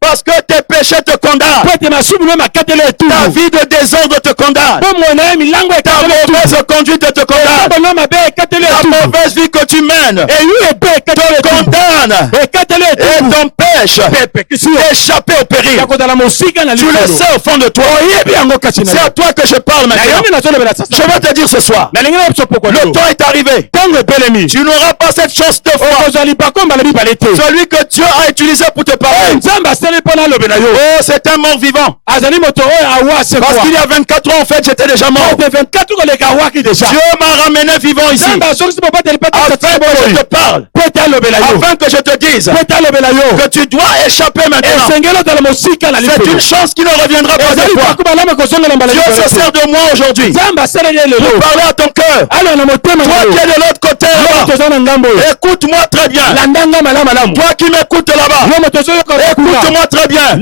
Parce que tes péchés te condamnent. Ta vie de désordre te condamne. Ta mauvaise conduite te condamne. La mauvaise vie que tu mènes te condamne et t'empêche d'échapper au péril. Tu le sais au fond de toi. C'est à toi que je parle maintenant. Je vais te dire ce soir, le temps est arrivé. Tu n'auras pas cette chance de foi. Celui que Dieu a utilisé pour te parler, oh, c'est un mort vivant. Parce qu'il y a 24 ans, en fait, j'étais déjà mort. Dieu m'a ramené vivant ici, afin que je te parle, afin que je te dise que tu dois échapper maintenant. C'est une chance qui ne reviendra pas de toi. Dieu se sert de moi aujourd'hui pour parler à ton cœur. Toi qui es de l'autre côté là-bas, écoute-moi très bien. Toi qui m'écoutes là-bas, écoute-moi très bien.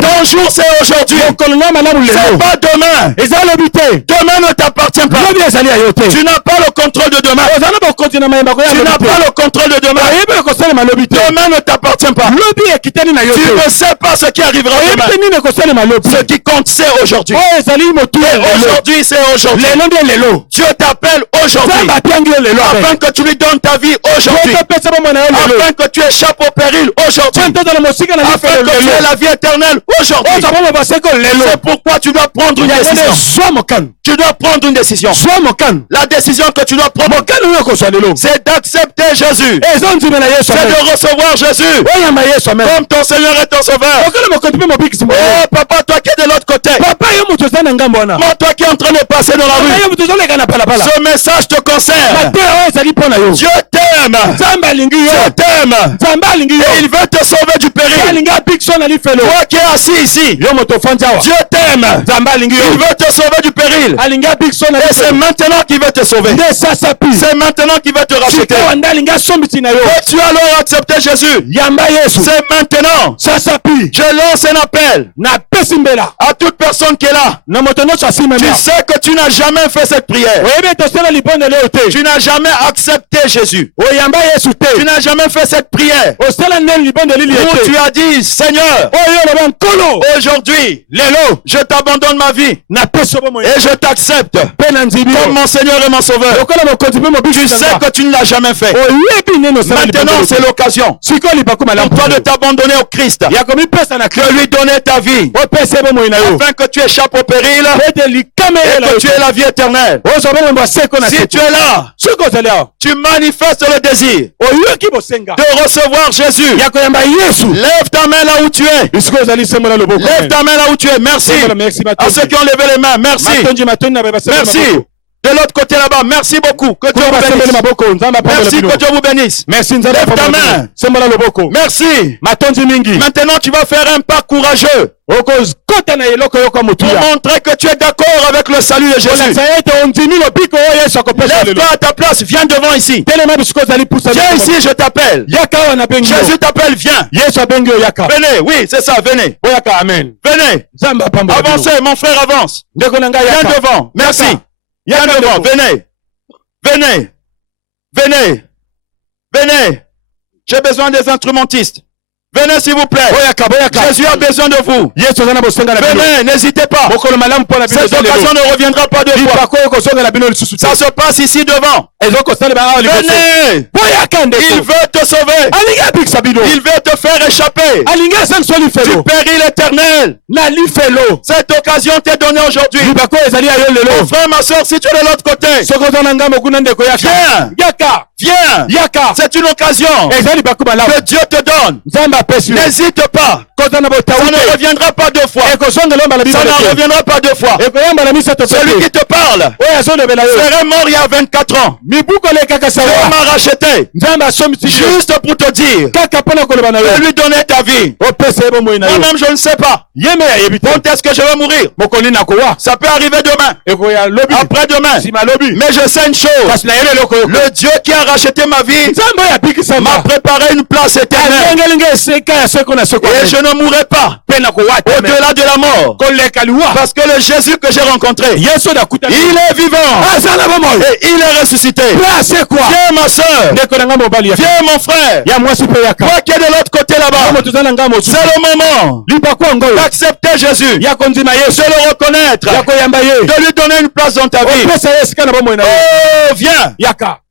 Ton jour c'est aujourd'hui, c'est pas demain. Demain ne t'appartient pas. Tu n'as pas le contrôle de demain. Tu n'as pas le contrôle de demain. Demain ne t'appartient pas. Tu ne sais pas ce qui arrivera demain. Ce qui compte c'est aujourd'hui. Aujourd'hui c'est aujourd'hui. Dieu t'appelle aujourd'hui afin que tu lui donnes ta vie aujourd'hui, afin que tu échappes au péril aujourd'hui, afin que tu aies la vie éternelle aujourd'hui. C'est pourquoi tu dois prendre une décision. Tu dois prendre une décision. La décision que tu dois prendre, c'est d'accepter Jésus. C'est de recevoir Jésus comme ton Seigneur et ton Sauveur. Oh papa, toi qui es de l'autre côté, moi toi qui es en train de passer dans la rue, ce message te concerne. Dieu t'aime. Dieu t'aime. Et il veut te sauver du péril. Toi qui es assis ici, Dieu t'aime. Il veut te sauver du péril. Et c'est maintenant qu'il veut te sauver. C'est maintenant qu'il veut te racheter. Et tu as alors accepté Jésus. C'est maintenant. Je lance un appel à toute personne qui est là. Tu sais que tu n'as jamais fait cette prière. Tu n'as jamais accepté Jésus. Tu n'as jamais fait cette prière où tu as dit, Seigneur, aujourd'hui, je t'abandonne ma vie et je t'accepte comme mon Seigneur et mon Sauveur. Tu sais que tu ne l'as jamais fait. Maintenant, c'est l'occasion pour toi de t'abandonner au Christ, de lui donner ta vie, afin que tu échappes au péril et que tu aies la vie éternelle. Si tu es là, tu manifestes le désir de recevoir Jésus. Lève ta main là où tu es. Lève ta main là où tu es. Merci à ceux qui ont levé les mains. Merci. Merci. De l'autre côté là-bas, merci beaucoup. Que Dieu vous bénisse. Merci, que Dieu vous bénisse. Lève ta main. Merci. Maintenant, tu vas faire un pas courageux pour montrer que tu es d'accord avec le salut de Jésus. Lève-toi à ta place, viens devant ici. Viens ici, je t'appelle. Jésus t'appelle, viens. Venez, oui, c'est ça, venez. Venez. Avancez, mon frère, avance. Viens devant, merci. Viens devant, venez. Venez. J'ai besoin des instrumentistes. Venez s'il vous plaît. Jésus a besoin de vous. Venez, n'hésitez pas. Cette occasion ne reviendra pas deux fois. Ça se passe ici devant. Venez. Il veut te sauver. Il veut te faire échapper du péril éternel. Cette occasion t'est donnée aujourd'hui. Mon frère, ma soeur, si tu es de l'autre côté, viens. C'est une occasion que Dieu te donne. N'hésite pas. Ça ne reviendra pas deux fois. Ça ne reviendra pas deux fois. Celui qui te parle serait mort il y a 24 ans. Dieu m'a racheté juste pour te dire de lui donner ta vie. Moi-même, je ne sais pas quand est-ce que je vais mourir. Ça peut arriver demain, après-demain. Mais je sais une chose. Le Dieu qui a racheté ma vie m'a préparé une place éternelle. Et je ne mourrai pas au-delà de la mort. Parce que le Jésus que j'ai rencontré, il est vivant. Et il est ressuscité. Viens ma soeur. Viens mon frère. Toi qui es de l'autre côté là-bas. C'est le moment d'accepter Jésus. De le reconnaître. De lui donner une place dans ta vie. Oh, viens.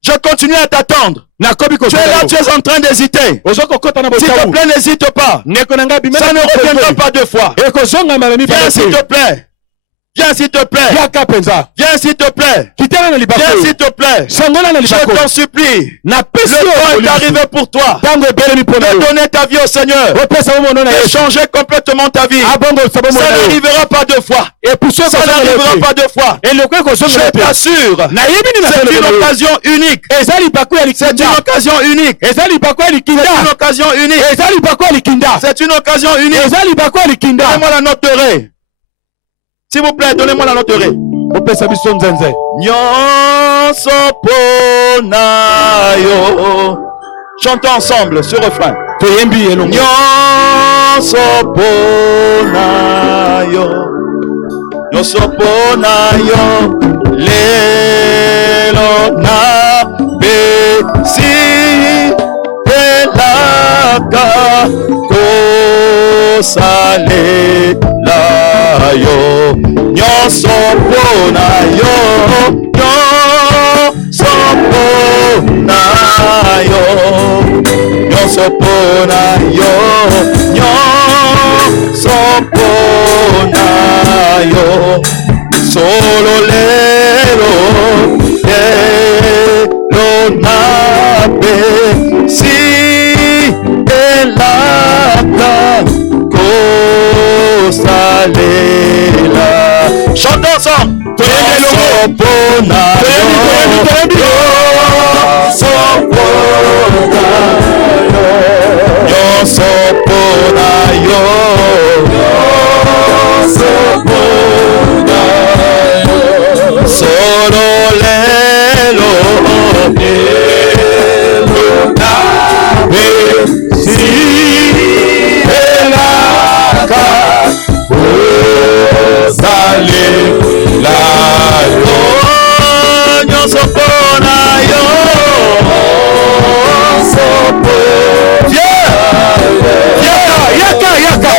Je continue à t'attendre. Tu es là, tu es en train d'hésiter. S'il te plaît, n'hésite pas. Ça ne reviendra pas deux fois. Viens s'il te plaît. Viens s'il te plaît. Viens s'il te plaît. Viens s'il te plaît. Je t'en supplie. Le temps est arrivé pour toi de donner ta vie au Seigneur. De changer complètement ta vie. Ça n'arrivera pas deux fois. Ça n'arrivera pas deux fois. Je t'assure. C'est une occasion unique. C'est une occasion unique. C'est une occasion unique. C'est une occasion unique. Donnez-moi la note de ré. S'il vous plaît, donnez-moi la note de ré. Nyonso ponayo. Chantons ensemble ce refrain. Nyonso ponayo. Nyonso ponayo. Lelo na besi elaka kosale la yo. Nyonso pona yo, nyonso pona yo, nyonso pona yo, nyonso pona yo. Solo lelo, lelo nabe si elaka kosalela. Chantons ensemble.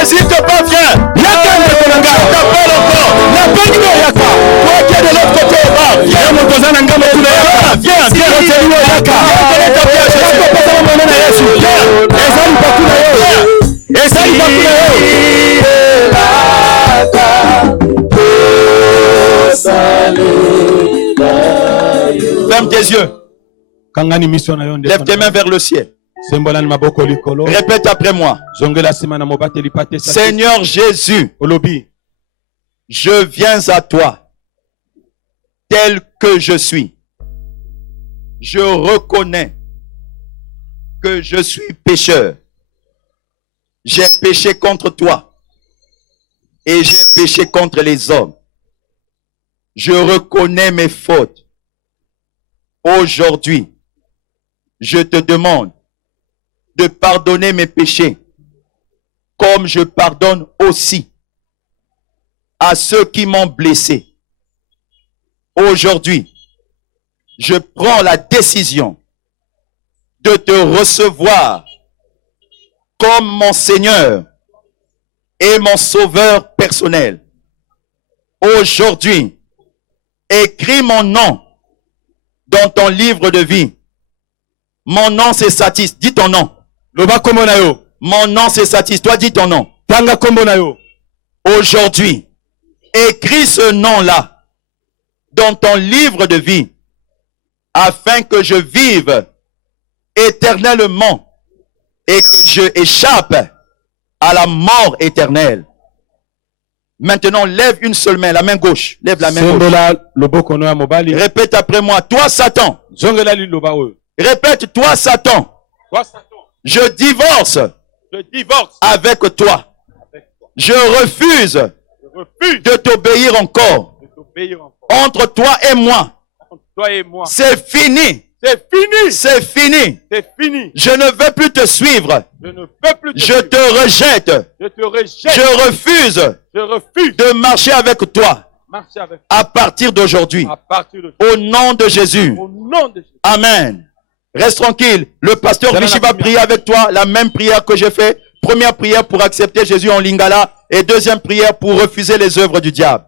N'hésite pas, viens. Je t'appelle encore. Toi qui es de l'autre côté, ferme tes yeux. Lève tes mains vers le ciel. Répète après moi. Seigneur Jésus, je viens à toi tel que je suis. Je reconnais que je suis pécheur. J'ai péché contre toi et j'ai péché contre les hommes. Je reconnais mes fautes. Aujourd'hui, je te demande de pardonner mes péchés, comme je pardonne aussi à ceux qui m'ont blessé. Aujourd'hui, je prends la décision de te recevoir comme mon Seigneur et mon Sauveur personnel. Aujourd'hui, écris mon nom dans ton livre de vie. Mon nom c'est Satis. Dis ton nom. Mon nom c'est Satis. Toi dis ton nom. Aujourd'hui, écris ce nom-là dans ton livre de vie afin que je vive éternellement et que je échappe à la mort éternelle. Maintenant, lève une seule main, la main gauche. Lève la main gauche. Répète après moi. Toi, Satan. Répète, toi, Satan. Je divorce avec toi. Je refuse de t'obéir encore. Entre toi et moi. C'est fini. C'est fini. Je ne veux plus te suivre. Je te rejette. Je refuse de marcher avec toi à partir d'aujourd'hui. Au nom de Jésus. Amen. Reste tranquille. Le pasteur Vichy va prier avec toi la même prière que j'ai fait. Première prière pour accepter Jésus en lingala et deuxième prière pour refuser les œuvres du diable.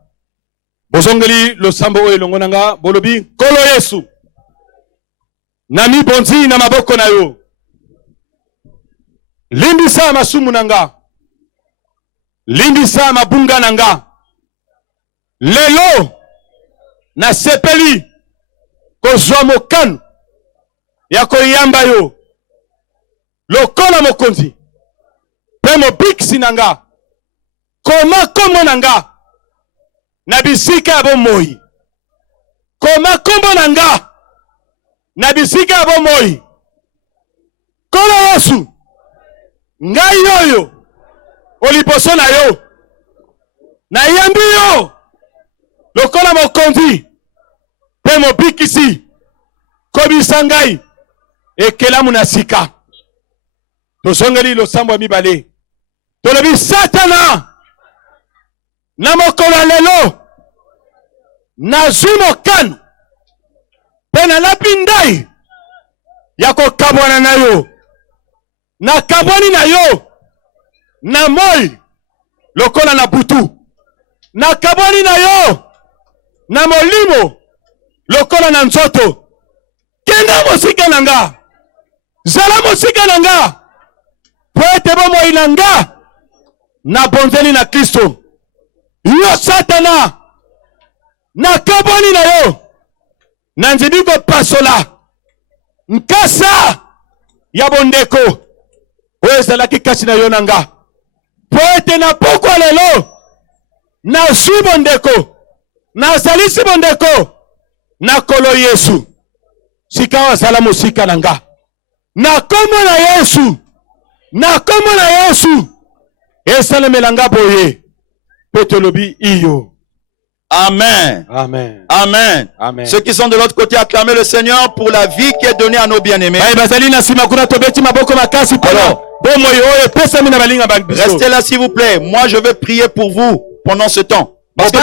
Bozongeli lo sambo elongo nanga bolobi kolo Yesu. Nami bonzi na maboko na yo. Limbisa masumu nanga. Limbisa mabunga nanga. Lelo na sepeli kozwa mokano ya koyamba yo. Lokola mokonzi. Pe mobiksi nanga. Koma kombo nanga. Na bisika ya bomoi. Koma kombo nanga. Na bisika ya bomoi. Kolo Yesu. Ngai yoyo. Oliposo na yo. Na yambi yo. Lokola mokonzi. Pe mobikisi. Kobisa ngai. Ekelamu na sika. Tosongeli losambo ya mibale. Tolobi Satana. Na mokolo lelo. Na zumo kanu. Pena lapi ndai. Yako kabwana na yo. Na kabwani na yo. Na moi. Lokola na butu. Na kabwani na yo. Na molimo. Lokola na nzoto. Kenda mosika nanga. Zala mosika nanga. Poete bomo inanga. Na bonzeli na Kristo. Yo Satana. Na kabwani na yo. Na nzibiko pasola. Nkasa. Ya bondeko. Oye laki kasi na yo nanga. Poete na poko lelo. Na su bondeko. Na salisi bondeko. Na kolo Yesu. Sika wa salamu sika nanga. Na komo na Yesu. Na komo na Yesu. Esale melanga boye. Petolobi iyo. Amen. Amen. Amen. Amen. Ceux qui sont de l'autre côté, acclamez le Seigneur pour la vie qui est donnée à nos bien-aimés. Alors, restez là s'il vous plaît. Moi, je vais prier pour vous pendant ce temps. Parce que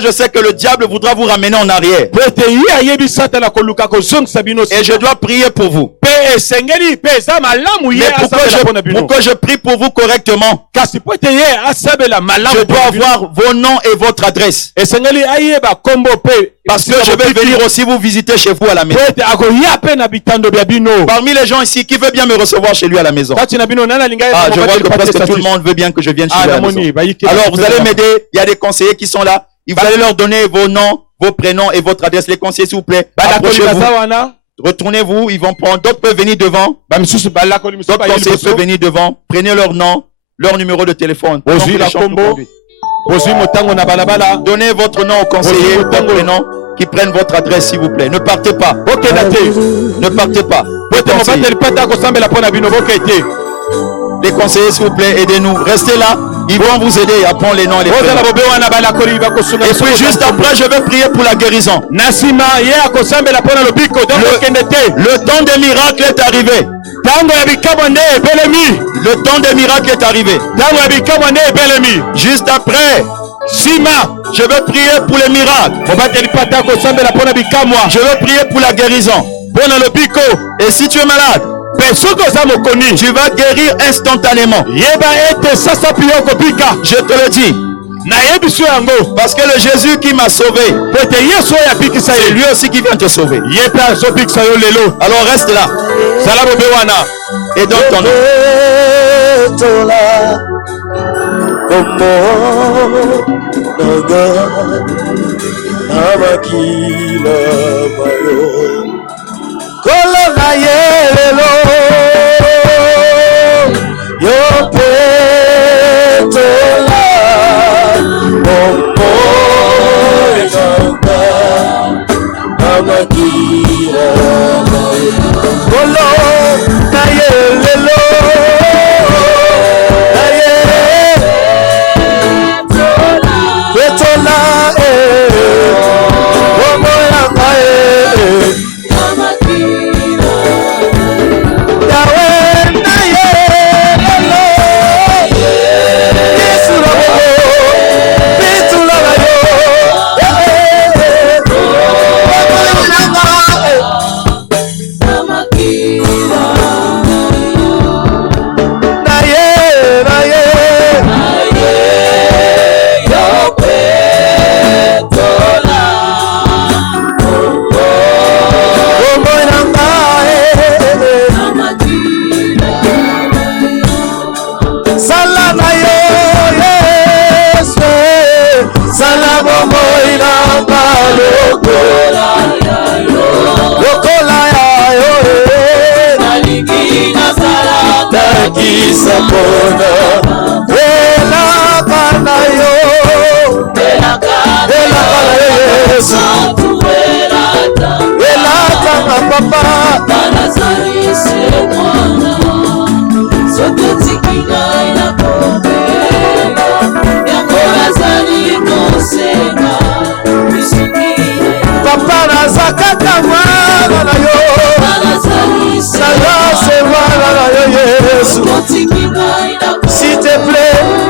je sais que le diable voudra vous ramener en arrière. Et je dois prier pour vous. Mais pour que je prie pour vous correctement, je dois avoir vos noms et votre adresse. Parce que je vais venir aussi vous visiter chez vous à la maison. Parmi les gens ici, qui veut bien me recevoir chez lui à la maison? Ah, je vois que presque tout le monde veut bien que je vienne chez lui à la maison. Alors, vous allez m'aider. Il y a des conseillers qui sont là. Vous allez leur donner vos noms, vos prénoms et votre adresse. Les conseillers, s'il vous plaît, approchez-vous. Retournez-vous. Ils vont prendre. D'autres peuvent venir devant. D'autres conseillers peuvent venir devant. Prenez leur nom, leur numéro de téléphone. Donnez votre nom aux conseillers, votre prénom, qui prennent votre adresse, s'il vous plaît. Ne partez pas. Ne partez pas. Les conseillers, s'il vous plaît, aidez-nous. Restez là. Ils vont vous aider à prendre les noms et les prénoms. Et puis juste après, je vais prier pour la guérison. Le temps des miracles est arrivé. Le temps des miracles est arrivé. Juste après, je vais prier pour les miracles. Je vais prier pour la guérison. Et si tu es malade, tu vas guérir instantanément. Je te le dis. Parce que le Jésus qui m'a sauvé, c'est lui aussi qui vient te sauver. Alors reste là. Et donc ton nom.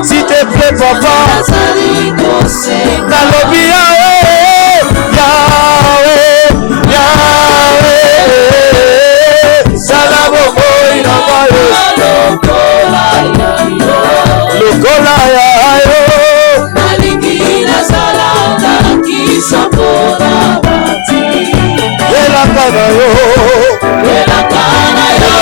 S'il te plaît, papa. Nalobi Yahweh, Yahweh, Yahweh. Salamo moina mayo. Lokola yayo. Nalikina salata kisapora bati. Ela kana yo. Ela kana yo.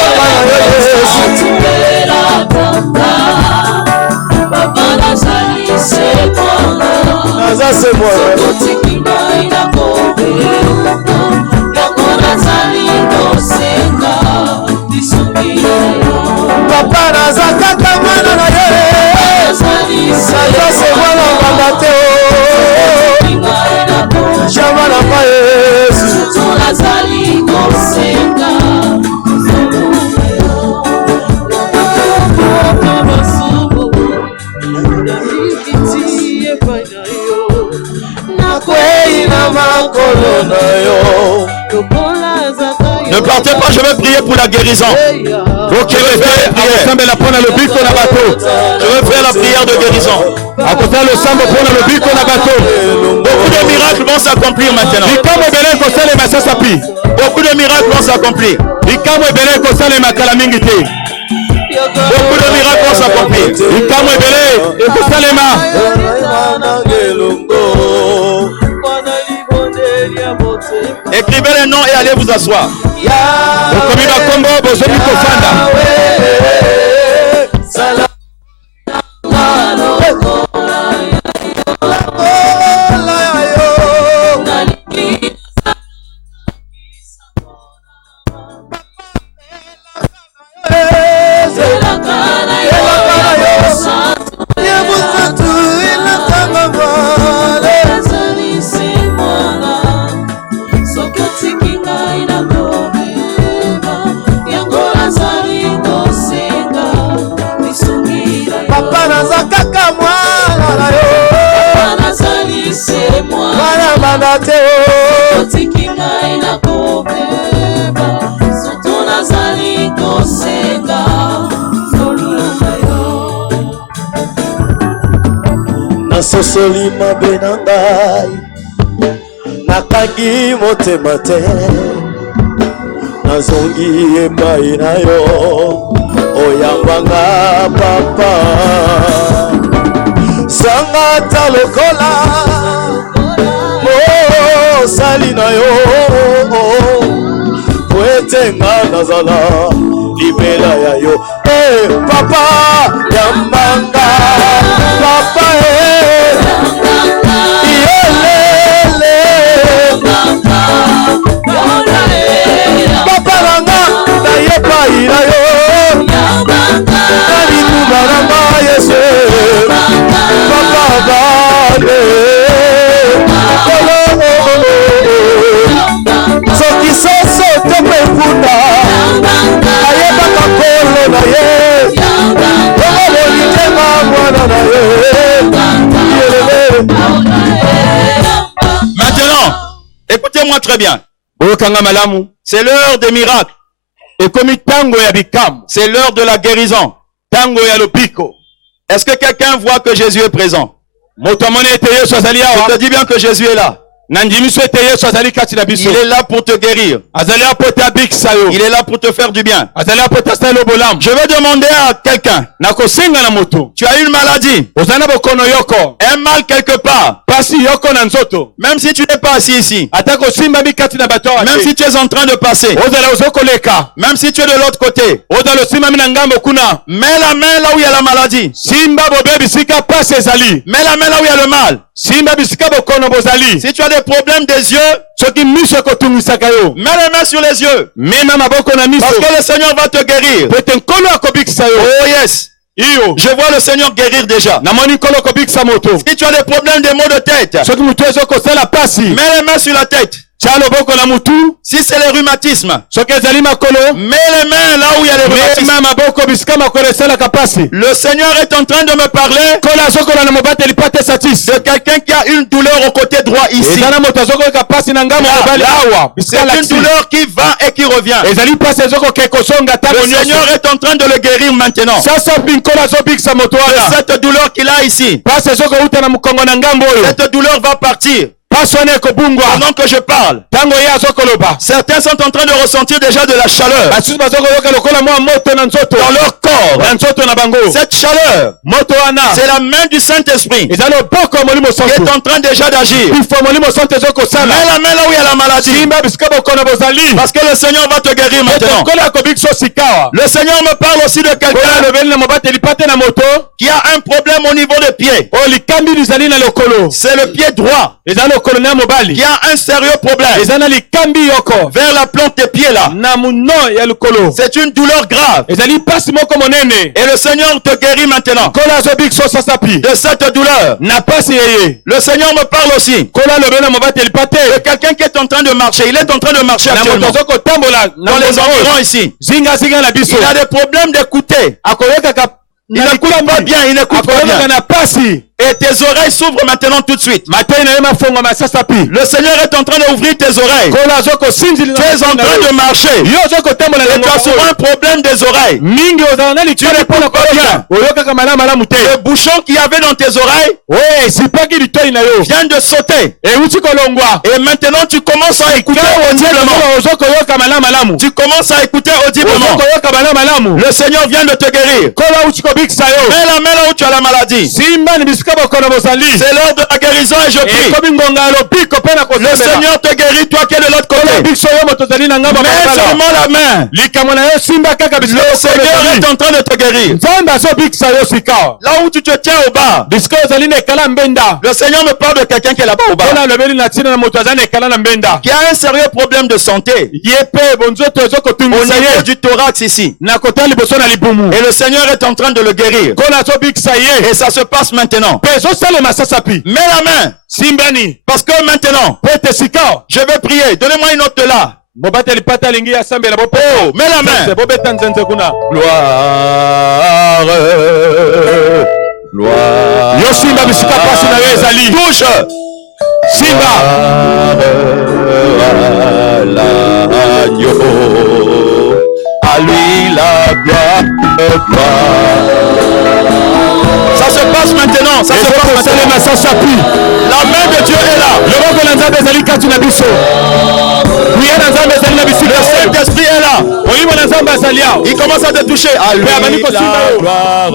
C'est moi. Papa nazaka kamana na ye. Sayo c'est moi la mabateo. Jamana pa Yesu. Ne partez pas, je vais prier pour la guérison. Je vais faire la prière de guérison. Beaucoup de miracles vont s'accomplir maintenant. Beaucoup de miracles vont s'accomplir. Beaucoup de miracles vont s'accomplir. Écrivez les noms et allez vous asseoir. Nasosoli mabe na ngai nakangi motema te nazongi epai na yo oyambanga papa sanga ta lokola mosali na yo po ete nga nazala libela ya yo papa yambanga papa papa nanga nayepai na yo nalikuba nanga yesu papa bale soki soso topekuna ayebaka kolo na ye okololitenga mwana na ye. Maintenant, écoutez-moi très bien. C'est l'heure des miracles. C'est l'heure de la guérison. Est-ce que quelqu'un voit que Jésus est présent? Je te dis bien que Jésus est là. Il est là pour te guérir. Il est là pour te faire du bien. Je vais demander à quelqu'un. Tu as une maladie, un mal quelque part. Même si tu n'es pas assis ici, même si tu es en train de passer, même si tu es de l'autre côté, mets la main là où il y a la maladie. Mets la main là où il y a le mal. Si tu as des problèmes des yeux, mets les mains sur les yeux. Parce que le Seigneur va te guérir. Oh yes. Je vois le Seigneur guérir déjà. Si tu as des problèmes de maux de tête, mets les mains sur la tête. Si c'est les rhumatismes, mets les mains là où il y a les rhumatismes. Le Seigneur est en train de me parler de quelqu'un qui a une douleur au côté droit ici. C'est une douleur qui va et qui revient. Le Seigneur est en train de le guérir maintenant. De cette douleur qu'il a ici, cette douleur va partir. Pendant que je parle, certains sont en train de ressentir déjà de la chaleur dans leur corps. Cette chaleur, c'est la main du Saint-Esprit qui est en train déjà d'agir. Mets la main là où il y a la maladie, parce que le Seigneur va te guérir maintenant. Le Seigneur me parle aussi de quelqu'un qui a un problème au niveau des pieds. C'est le pied droit qui a un sérieux problème vers la plante des pieds là. C'est une douleur grave et le Seigneur te guérit maintenant de cette douleur. Le Seigneur me parle aussi de quelqu'un qui est en train de marcher. Il est en train de marcher actuellement dans les environs ici. Il a des problèmes d'écouter. Il n'écoute pas bien, il n'écoute pas bien. Et tes oreilles s'ouvrent maintenant tout de suite. Le Seigneur est en train d'ouvrir tes oreilles. Tu es en train de marcher. Et tu as souvent un problème des oreilles. Tu n'écoutes pas bien. Le bouchon qu'il y avait dans tes oreilles vient de sauter. Et maintenant tu commences à écouter audiblement. Tu commences à écouter audiblement. Le Seigneur vient de te guérir. Mets la main là où tu as la maladie. C'est l'heure de la guérison et je prie. Le Seigneur te guérit, toi qui es de l'autre côté. Mets seulement la main. Le Seigneur est en train de te guérir. Là où tu te tiens au bas, le Seigneur me parle de quelqu'un qui est là-bas au bas, qui a un sérieux problème de santé au niveau du thorax ici. Et le Seigneur est en train de le guérir. Et ça se passe maintenant. Mets la main. Parce que maintenant, je vais prier. Donnez-moi une autre là. Oh, mets la main. Gloire. Touche. Simba. À lui la gloire. Ça se passe maintenant. Ça se passe maintenant. La main de Dieu est là. Le Saint-Esprit est là. molimo na nzambe azali awa. Il commence à te toucher. À lui abandi kosimba yo. gloire.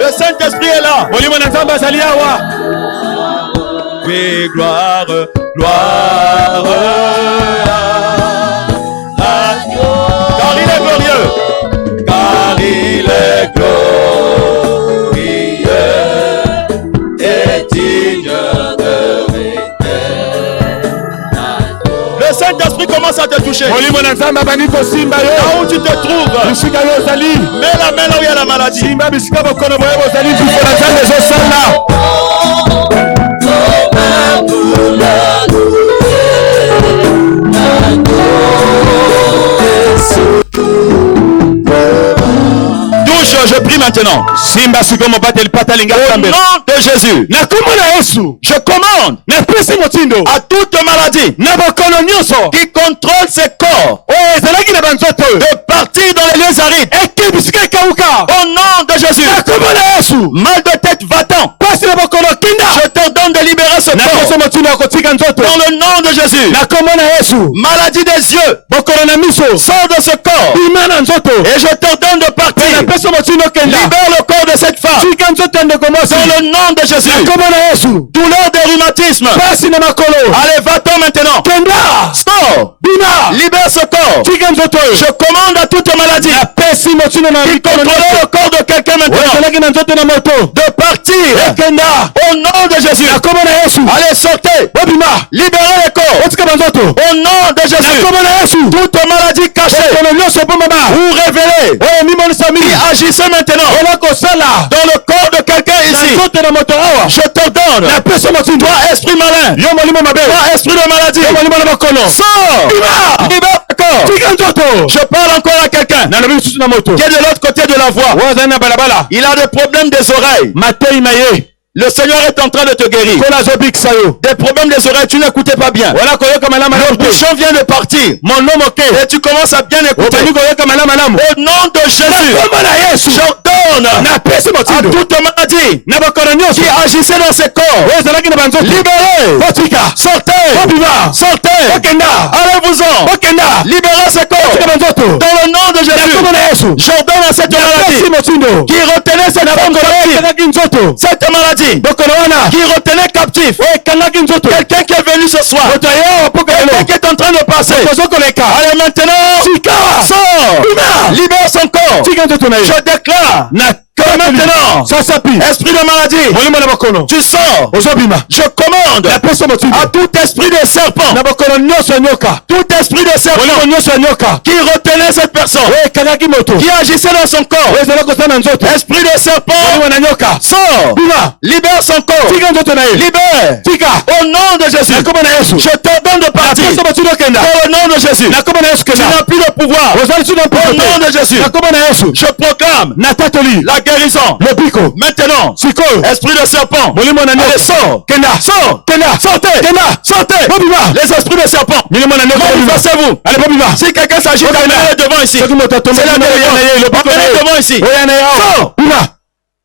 Le Saint-Esprit est là. molimo na nzambe azali awa. Oui, gloire, gloire. Car il est glorieux. Car il est glorieux et digne de régner. Le Saint-Esprit commence à te toucher. molimo na nzambe abandi kosimba yo. Là où tu te trouves, bisika yo ozali. mets la main là où il y a la maladie. simba bisika bokono boye bozali nzufo na nzambe ezosala. Je prie maintenant. simba sikomo bateli patalinga Au kambe. nom de Jésus, na kombo na Yesu. je commande napesi motindo à toute maladie na bokono nyonso qui contrôle ses corps oyo ezalaki na banzoto de partir dans les lieux arides. eke bisika ekauka. Au nom de Jésus, na kombo na Yesu. mal de tête va-t'en. pasi na bokono kinda. Je t'ordonne de libérer ce napeso corps. motindo ya kotika nzoto. Dans le nom de Jésus, na kombo na Yesu. maladie des yeux, bokono na miso sors de ce corps. bima na nzoto. Et je t'ordonne de partir. napeso motindo kenda. Libère le corps de cette femme. tika nzoto ya ndeko mwasi. Dans le nom de Jésus, na kombo na Yesu. douleur de rhumatisme. pasi na makolo Allez, va-t'en maintenant. kenda. Sors. bima Libère ce corps. tika nzoto oyo. Je commande à toute maladie napesi motindo na qui mikono contrôle le corps de quelqu'un oyo maintenant ezalaki na nzoto na moto. de partir. kenda. Au nom de Jésus. na kombo na Yesu. Allez, sortez. bobima Libérez les corps. otika banzoto. Au nom de na Jésus. kombo na Yesu. Toute maladie cachée bokono nyonso bombama ou révélée oyo mimonisa qui mingi agissait maintenant ola kosala dans le corps de quelqu'un na ici. nzoto na moto awa. Je t'ordonne. napesa motindo. Toi, esprit malin. yo molimo mabe. Toi, esprit de maladie. yo molimo na makono. Sors. Bima. Libère le corps. tika nzoto. Je parle encore à quelqu'un nalobi lisusu na moto qui est de l'autre côté de la voie. oyo azali na balabala. Il a des problèmes des oreilles. matei na ye Le Seigneur est en train de te guérir. kola azobikisa yo. Des problèmes des oreilles, tu n'écoutais pas bien. wala koyoka malamu Le malamu te. bouchon vient de partir. mono moke Et tu commences à bien écouter. obandi koyoka malamu malamu. Au nom de Jésus, kombo na Yesu. j'ordonne napesi à motindo toute maladie na bokono nyonso qui agissait dans ses corps. oyo ezalaki na banzoto. Libérez. botika Sortez. bobima Sortez. bokenda Allez-vous-en. bokenda Libérez ce tika corps. banzoto. Dans le nom de na Jésus, kombo na Yesu. j'ordonne à cette napesi maladie motindo qui retenait cette femme captive. ekangaki nzoto. Cette maladie bokono wana qui retenait captif. oyo ekangaki nzoto. Quelqu'un qui est venu ce soir. moto ayewa wapoka Quelqu'un lelo qui est en train de passer. tozokoleka. Allez maintenant. tika Sors. Bima. Libère son corps. tika nzoto na ye. Je déclare na que maintenant, sasapi esprit de maladie, molimo na bokono tu sors. ozobima. Je commande napesa motindo à tout esprit de serpent, na bokono nyonso ya nyoka. tout esprit de serpent molimo nyonso ya nyoka qui retenait cette personne, oyo ekangaki moto qui agissait dans son corps. oyo ezala kosala na nzoto. Esprit de serpent, molimo na nyoka. sors. bima Libère son corps. tika nzoto na ye. Libère. tika Au nom de Jésus. na kombo na Yesu. Je t'ordonne de partir. napesa motindo kenda Au nom de Jésus. na kombo na Yesu Tu kenda. n'as plus de pouvoir. ozali su na Au mposo nom te. de Jésus. na kombo na Yesu. Je proclame na tatoli la guérison. lobiko Maintenant, sikoyo esprit de serpent, molimo na allez, nyoka. sors. kenda Sors. kenda Sortez. kenda Sortez. bobima Les esprits de serpent. milimo na nyoka bobima. Manifestez-vous. ale bobima. Si quelqu'un s'agit Ok, d'amener devant ici. soki moto atomboki C'est la na guérison. ye lobiko na Emmenez ye. devant ici. oyo na ye awa. Sors. bima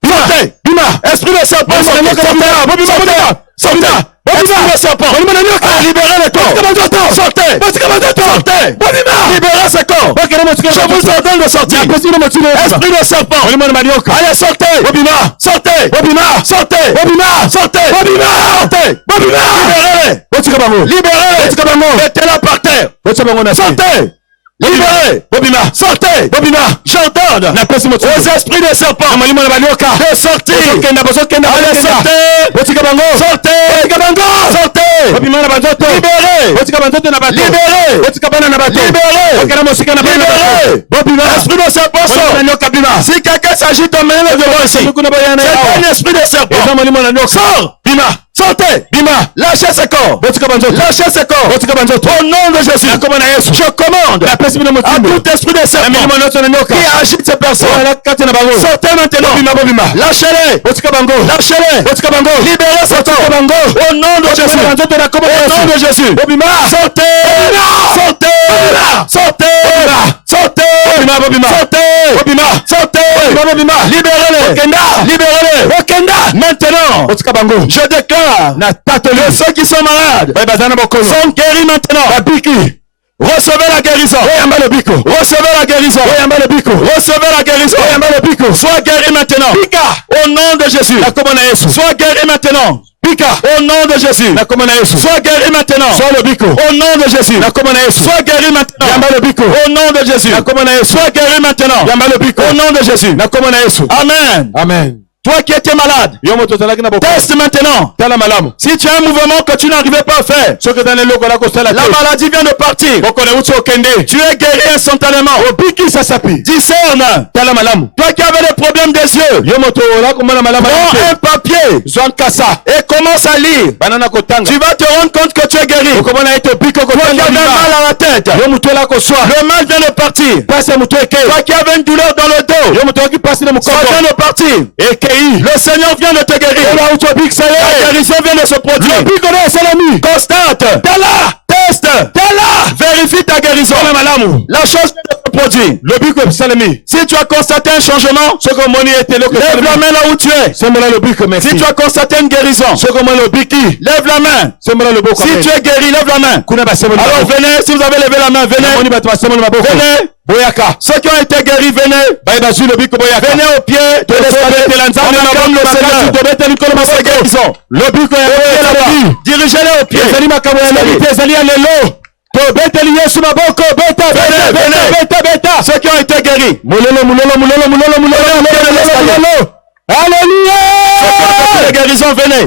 Sortez. bima Esprit de serpent, molimo na sortez. nyoka bobima. bobima Sortez. bobima. Sortez. Esprit de serpent. molimo na nyoka. Libérez le corps. Botika banzoto. Sortez. botika banzoto. Sortez. bobima. Libérez ce corps. bokende motika Je vous ordonne de sortir. napesi no motindo Esprit de serpent. molimo na manioka. Allez, sortez. bobima Sortez. bobima Sortez. bobima Sortez. bobima Sortez. bobima. Libérez-les. botika bango Libérez-les. botika bango. Mettez-la par terre. botika bango na se. Sortez. Libérez. bobima Sortez. bobima. J'ordonne napesi aux motindo esprits de serpent na molimo na manioka. de sortir. bozokenda bozokenda Allez, bozokenda. sortez. botika bango Sortez. botika bango. Sortez. bobima na banzoto. Libérez. botika banzoto na bato. Libérez. botika bana na bato. Libérez. bokenda mosika na bana na Libérez. bato. bobima Esprit de serpent molimo sort. na nyoka bima. Si quelqu'un s'agit d'emmener le devant ici, kuna bayana c'est yawa. un esprit de serpent. eza molimo na nyoka. Sors. bima Sortez. bima. Lâchez ce corps. botika banzoto. Lâchez ce corps. botika banzoto. Au nom de Jésus, na kombo na Yesu. je commande napesi bino à motindo. tout esprit de na serpent milimo nyonso na nyoka. qui agite ces personnes. wala kati na bango. Sortez maintenant. bobima bobima. Lâchez-les. botika bango. Lâchez-les. botika bango. Libérez ce botika corps. bango. Au nom de Jésus. botika banzoto na kombo na Au nom Yesu. de Jésus. bobima. Sortez. Sortez. Sortez. Sortez. bobima bobima. Sortez. bobima. Sortez. bobima bobima. Libérez-les. Okenda. Libérez-les. Okenda. Maintenant, botika bango. je déclare na tatoli. que ceux qui sont malades bazana bokolo. sont guéris maintenant. babiki. Recevez la guérison. Recevez la guérison. Recevez la guérison. Sois guéri maintenant. Au nom de Jésus. Sois guéri maintenant. Au nom de Jésus. Sois guéri maintenant. Au nom de Jésus. Sois guéri maintenant. Au nom de Jésus. Sois guéri maintenant. Au nom de Jésus. Amen. Amen. Toi qui étais malade, teste maintenant. Si tu as un mouvement que tu n'arrivais pas à faire, la maladie vient de partir. Tu es guéri instantanément. Discerne. Toi qui avais des problèmes des yeux, prends un papier et commence à lire. Tu vas te rendre compte que tu es guéri. Toi qui avais mal à la tête, le mal vient de partir. Toi qui avais une douleur dans le dos, ça vient de partir. Le Seigneur vient de te guérir. La guérison vient de se produire. Constate. Teste. Vérifie ta guérison. La chose vient de se produire. Si tu as constaté un changement, lève la main là où tu es. Si tu as constaté une guérison, lève la main. Si tu es guéri, lève la main. Alors venez, si vous avez levé la main, venez. Ceux qui ont été guéris, venez. Venez au pied de l'escalier. Dirigez-les au pied. Ceux qui ont été guéris. Alléluia. Les guérisons, venez.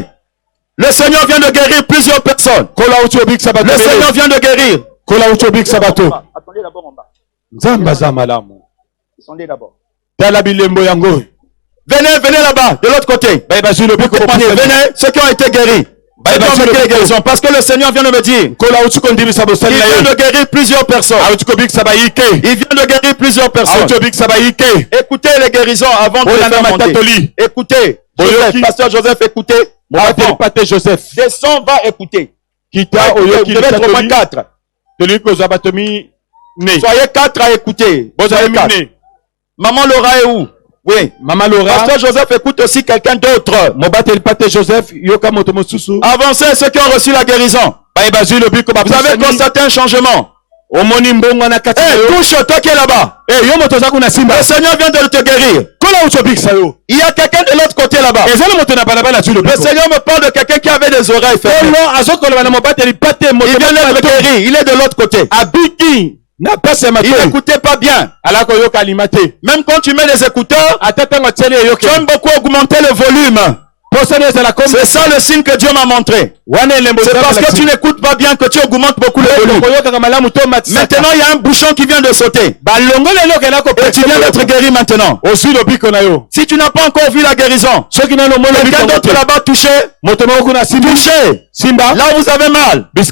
Le Seigneur vient de guérir plusieurs personnes. Le Seigneur vient de guérir. Attendez d'abord en bas. Descendez d'abord. Venez là-bas, de l'autre côté. Venez, ceux qui ont été guéris. Parce que le Seigneur vient de me dire, il vient de guérir plusieurs personnes. Il vient de guérir plusieurs personnes. Écoutez les guérisons avant de les faire monter. Écoutez, Pasteur Joseph, écoutez. Descends, va écouter. Vous devez être au moins 4. Soyez 4 à écouter. Maman Laura est où? Oui. Maman Laura. Pasteur Joseph écoute aussi quelqu'un d'autre. Avancez ceux qui ont reçu la guérison. Vous avez constaté un changement. Touche toi qui es là-bas. Le Seigneur vient de te guérir. Il y a quelqu'un de l'autre côté là-bas. Le Seigneur me parle de quelqu'un qui avait des oreilles fermées. Il vient d'être guéri. Il est de l'autre côté. Il n'écoutait pas bien. Même quand tu mets les écouteurs, tu aimes beaucoup augmenter le volume. C'est ça le signe que Dieu m'a montré. C'est parce que tu n'écoutes pas bien que tu augmentes beaucoup le volume. Maintenant, il y a un bouchon qui vient de sauter. Et tu viens d'être guéri maintenant. Si tu n'as pas encore vu la guérison, quelqu'un d'autre là-bas touché. Là où vous avez mal, je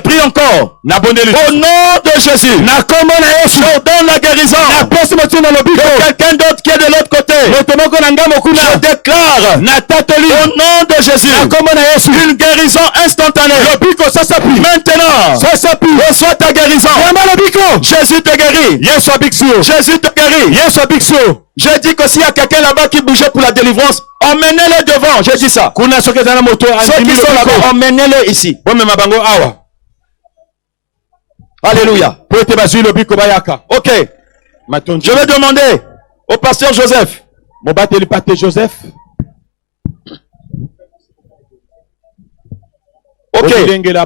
prie encore. Au nom de Jésus, je donne la guérison. Quelqu'un d'autre qui est de l'autre côté, je déclare au nom de Jésus une guérison instantanée. Maintenant, reçois ta guérison. Jésus te guérit. Jésus te guérit. J'ai dit que s'il y a quelqu'un là-bas qui bougeait pour la délivrance, emmenez-le devant. J'ai dit ça. Ceux qui sont là-bas, emmenez-les ici. Alléluia. Ok. Je vais demander au pasteur Joseph. Ok.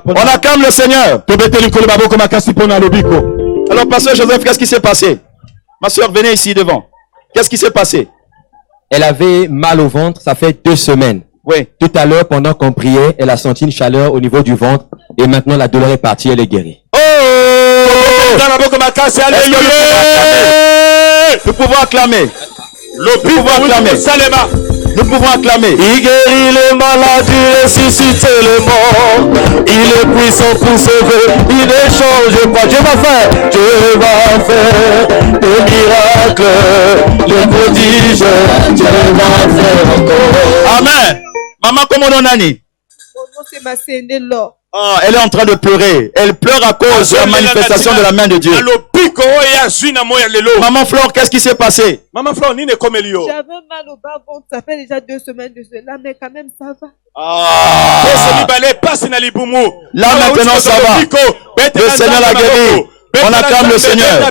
On acclame le Seigneur. Alors, pasteur Joseph, qu'est-ce qui s'est passé? Ma soeur, venez ici devant. Qu'est-ce qui s'est passé? Elle avait mal au ventre, ça fait 2 semaines. Oui. Tout à l'heure, pendant qu'on priait, elle a senti une chaleur au niveau du ventre et maintenant la douleur est partie, elle est guérie. Oh! Nous pouvons acclamer. Nous pouvons acclamer. Nous pouvons acclamer. Il guérit les malades, il ressuscite les morts. Il est puissant pour sauver. Il ne change pas. Dieu va faire des miracles, des prodiges. Dieu va faire encore. Amen. Maman, comment on a dit? Mon nom c'est Masséné Laure. Ah, elle est en train de pleurer. Elle pleure à cause de la manifestation de la main de Dieu. Maman Flore, qu'est-ce qui s'est passé? Maman Flore, ni ne comme Elio. J'avais mal au bas-ventre, ça fait déjà 2 semaines de cela, mais quand même ça va. Ah. Là maintenant ça va. Le Seigneur l'a guéri. On acclame le Seigneur.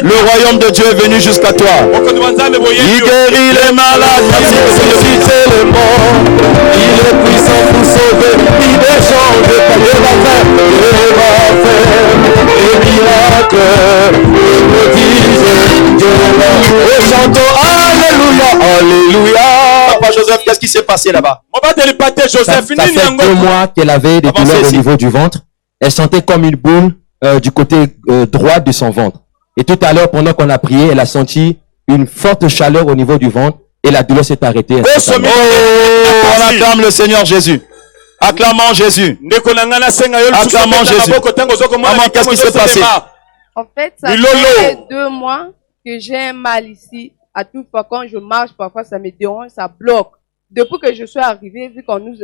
Le royaume de Dieu est venu jusqu'à toi. Il guérit les malades. Il ressuscite les morts. Il est puissant pour sauver. Il échange de ta Dieu va faire. Dieu va faire des miracles. Des prodiges. Dieu va faire. Et chantons Alléluia. Alléluia. Papa Joseph, qu'est-ce qui s'est passé là-bas? Ça fait 2 mois qu'elle avait des douleurs au niveau du ventre. Elle sentait comme une boule du côté droit de son ventre. Et tout à l'heure, pendant qu'on a prié, elle a senti une forte chaleur au niveau du ventre et la douleur s'est arrêtée. Oh, on acclame le Seigneur Jésus. Acclamons Jésus. Acclamons Jésus. Maman, qu'est-ce qui s'est passé? En fait, ça fait 2 mois que j'ai mal ici. À toute fois, quand je marche, parfois ça me dérange, ça bloque. Depuis que je suis arrivée, vu qu'on nous,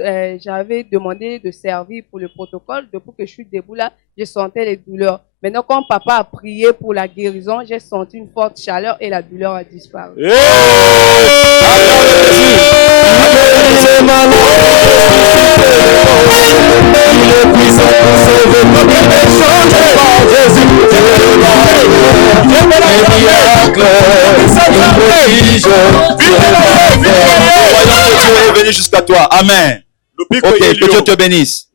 j'avais demandé de servir pour le protocole, depuis que je suis debout là, je sentais les douleurs. Maintenant, quand papa a prié pour la guérison, j'ai senti une forte chaleur et la douleur a disparu. Dieu est venu jusqu'à toi. Amen. Ok, que Dieu te bénisse.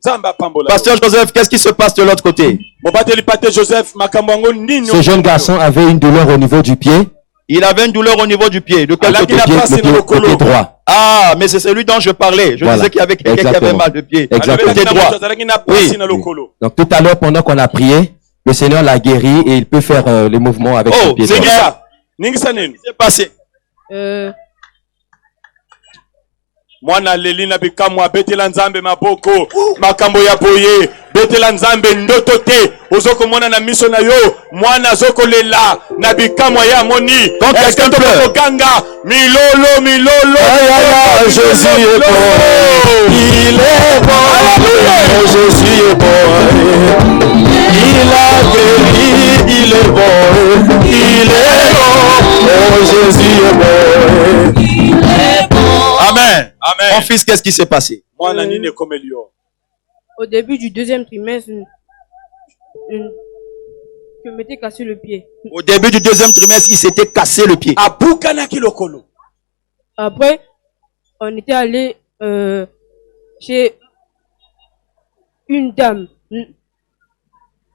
Pasteur Joseph, qu'est-ce qui se passe de l'autre côté? Ce jeune garçon avait une douleur au niveau du pied. Il avait une douleur au niveau du pied. De quel côté? Le pied droit. Ah, mais c'est celui dont je parlais. Je disais qu'il y avait quelqu'un qui avait mal de pied. Exactement. Côté droit. Oui. Donc tout à l'heure, pendant qu'on a prié, le Seigneur l'a guéri et il peut faire les mouvements avec son pied droit. Qu'est-ce qui s'est passé? Mwana lelina bikamwa betela nzambe maboko makambo ya boye betela nzambe ndoto te ozoko mona na miso na yo mwana zoko lela na bikamwa ya moni quand quelqu'un pleure ganga milolo Jésus est bon, il est bon, Jésus est bon, il a guéri, il est bon, il est bon, oh Jésus est bon, il est bon. Amen. Amen. Mon fils, qu'est-ce qui s'est passé? Au début du 2e trimestre, je m'étais cassé le pied. Au début du 2e trimestre, il s'était cassé le pied. Après, on était allé chez une dame.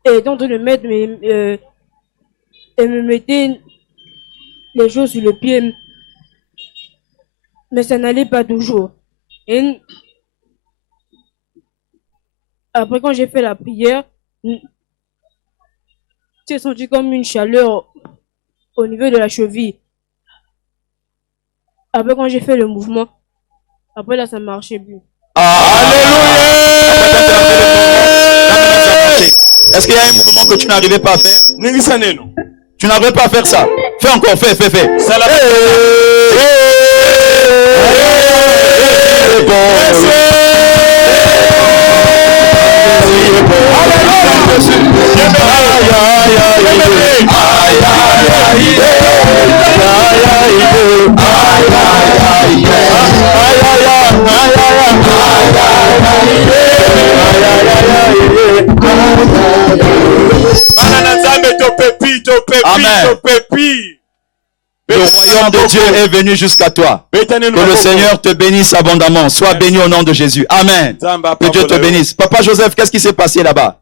Et donc, le maître elle me mettait les choses sur le pied. Mais ça n'allait pas toujours. Et après, quand j'ai fait la prière, j'ai senti comme une chaleur au niveau de la cheville. Après, quand j'ai fait le mouvement, après là, ça marchait plus. Alléluia! Est-ce qu'il y a un mouvement que tu n'arrivais pas à faire? Tu n'arrivais pas à faire ça? Fais encore, fais. Le royaume de Dieu est venu jusqu'à toi. Que le Seigneur te bénisse abondamment. Sois béni au nom de Jésus. Amen. Que Dieu te bénisse. Papa Joseph, qu'est-ce qui s'est passé là-bas?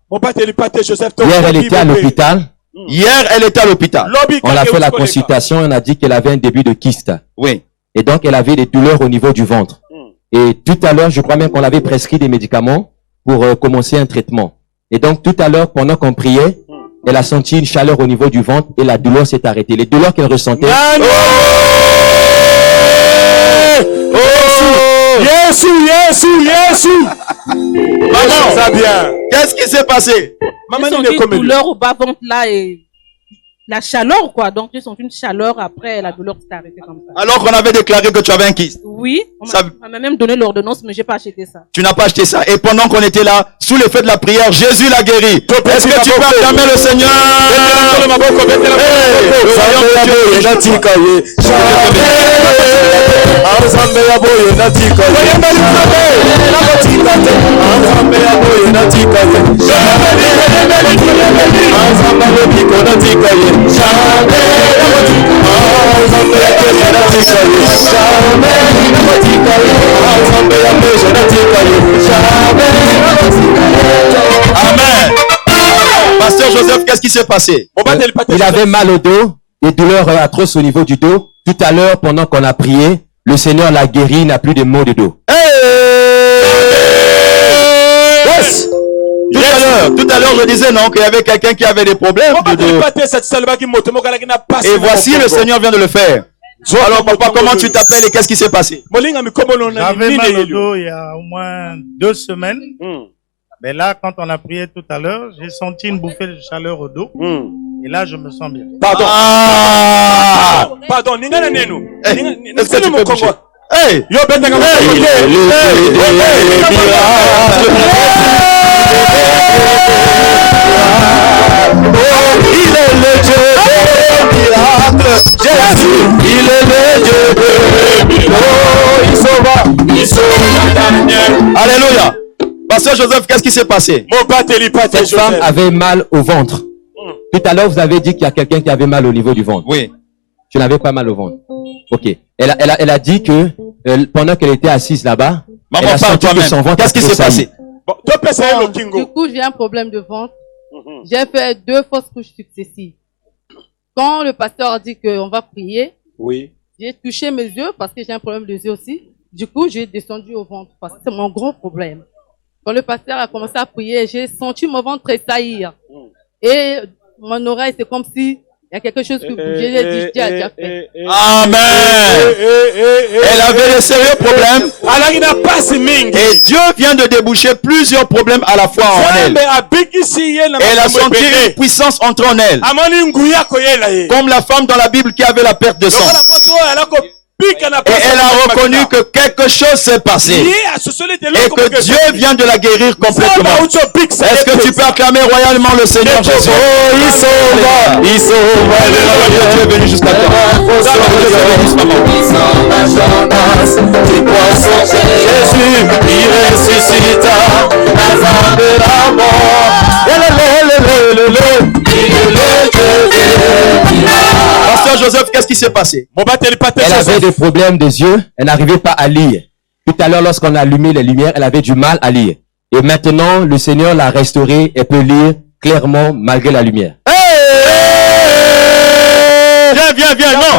Hier, elle était à l'hôpital. On a fait la consultation et on a dit qu'elle avait un début de kyste. Oui. Et donc, elle avait des douleurs au niveau du ventre. Et tout à l'heure, je crois même qu'on l'avait prescrit des médicaments pour commencer un traitement. Et donc, tout à l'heure, pendant qu'on priait, elle a senti une chaleur au niveau du ventre et la douleur s'est arrêtée. Les douleurs qu'elle ressentait... Maman, qu'est-ce qui s'est passé? Maman, j'ai une douleur au bas-ventre là et la chaleur, quoi. Donc, j'ai senti une chaleur après, la douleur s'est arrêtée comme ça. Alors qu'on avait déclaré que tu avais un kyste. Oui, on m'a même donné l'ordonnance, mais j'ai pas acheté ça. Tu n'as pas acheté ça. Et pendant qu'on était là, sous l'effet de la prière, Jésus l'a guéri. Est-ce que tu peux acclamer le Seigneur? Amen. Pasteur Joseph, qu'est-ce qui s'est passé? Il avait mal au dos, des douleurs atroces au niveau du dos. Tout à l'heure, pendant qu'on a prié, le Seigneur l'a guéri, il n'a plus de maux de dos. Yes. Tout à l'heure, je disais non, qu'il y avait quelqu'un qui avait des problèmes de dos. Et voici, le Seigneur vient de le faire. Alors papa, comment tu t'appelles et qu'est-ce qui s'est passé? J'avais mal au dos il y a au moins 2 semaines. Mais là, quand on a prié tout à l'heure, j'ai senti une bouffée de chaleur au dos. Et là, je me sens bien. Pardon. Pardon. Est-ce que tu peux bouger? Hey! Yo, ben, Il est le Dieu des miracles. Jésus, il est le Dieu des miracles. Il sauve. Alléluia. Pasteur Joseph, qu'est-ce qui s'est passé? Cette femme avait mal au ventre. Tout à l'heure, vous avez dit qu'il y a quelqu'un qui avait mal au niveau du ventre. Oui. Tu n'avais pas mal au ventre. Ok. Elle a dit que pendant qu'elle était assise là-bas, maman, parle toi-même. Qu'est-ce qui s'est passé? Du coup, j'ai un problème de ventre. J'ai fait 2 fausses couches successives. Quand le pasteur a dit qu'on va prier, oui, j'ai touché mes yeux parce que j'ai un problème de yeux aussi. Du coup, j'ai descendu au ventre parce que c'est mon gros problème. Quand le pasteur a commencé à prier, j'ai senti mon ventre tressaillir. Et mon oreille, c'est comme si il y a quelque chose qui bougeait. J'ai dit, Dieu a déjà fait. Amen. Elle avait de sérieux problèmes. Et Dieu vient de déboucher plusieurs problèmes à la fois en elle. Elle a senti une puissance entrer en elle. Comme la femme dans la Bible qui avait la perte de sang. Et elle a reconnu que quelque chose s'est passé. Et que Dieu vient de la guérir complètement. Est-ce que tu peux acclamer royalement le Seigneur Jésus? Oh, il sauve. Il sauve. Dieu est venu jusqu'à toi. Jésus, il ressuscita avant de la mort. Pasteur Joseph, qu'est-ce qui s'est passé? Elle avait des problèmes des yeux, elle n'arrivait pas à lire. Tout à l'heure, lorsqu'on a allumé les lumières, elle avait du mal à lire. Et maintenant, le Seigneur l'a restaurée, elle peut lire clairement malgré la lumière. Viens. Non.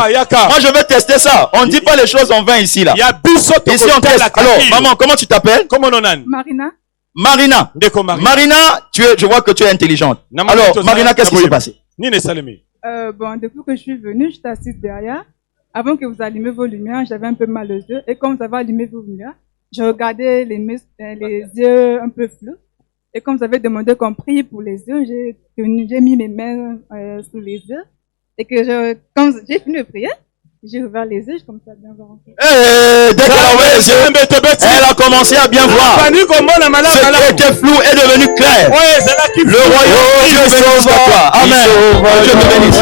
Moi, je vais tester ça. On ne dit pas les choses en vain ici, là. Ici, on teste. Alors, maman, comment tu t'appelles? Marina. Marina, je vois que tu es intelligente. Alors, Marina, qu'est-ce qui s'est passé? Bon, depuis que je suis venue, j'étais assise derrière. Avant que vous allumez vos lumières, j'avais un peu mal aux yeux. Et comme vous avez allumé vos lumières, je regardais les yeux un peu flous. Et comme vous avez demandé qu'on prie pour les yeux, j'ai mis mes mains sous les yeux. Et que quand j'ai fini de prier, j'ai ouvert les yeux, comme ça, bien voir. Dès qu'elle a ouvert les yeux, elle a commencé à bien voir. Ce qui était flou est devenu clair. Le royaume de Dieu est venu jusqu'à toi. Amen. Dieu te bénisse.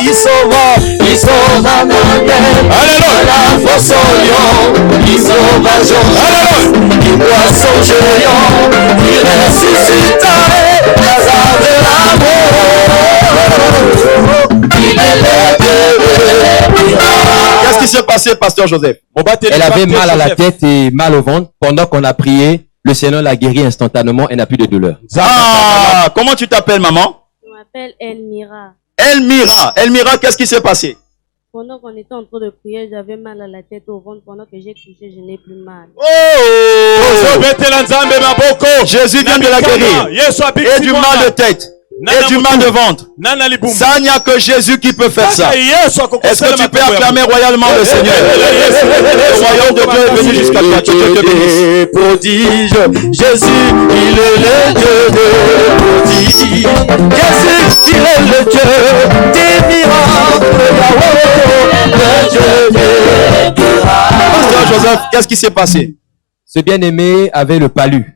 Il sauve un la force au lion, il sauve un jour, il boit son géant, il ressuscita Lazare de l'amour, il est le Dieu. Qu'est-ce qui s'est passé, pasteur Joseph? Elle avait mal à la tête et mal au ventre. Pendant qu'on a prié, le Seigneur l'a guérie instantanément, elle n'a plus de douleur. Ah, comment tu t'appelles, maman? Je m'appelle Elmira. Elmira, qu'est-ce qui s'est passé? Pendant qu'on était en train de prier, j'avais mal à la tête, au ventre. Pendant que j'ai touché, je n'ai plus mal. Jésus vient de la guérir. Et du mal de tête. et du mal de ventre. Ça, il n'y a que Jésus qui peut faire ça. Est-ce que tu peux acclamer royalement le Seigneur? Le royaume de Dieu est venu jusqu'à toi. Que Dieu te bénisse. Prodige, Jésus, il est le Dieu des prodiges. Jésus, il est le Dieu des miracles. Le Dieu des miracles. Pasteur Joseph, qu'est-ce qui s'est passé? Ce bien-aimé avait le palu.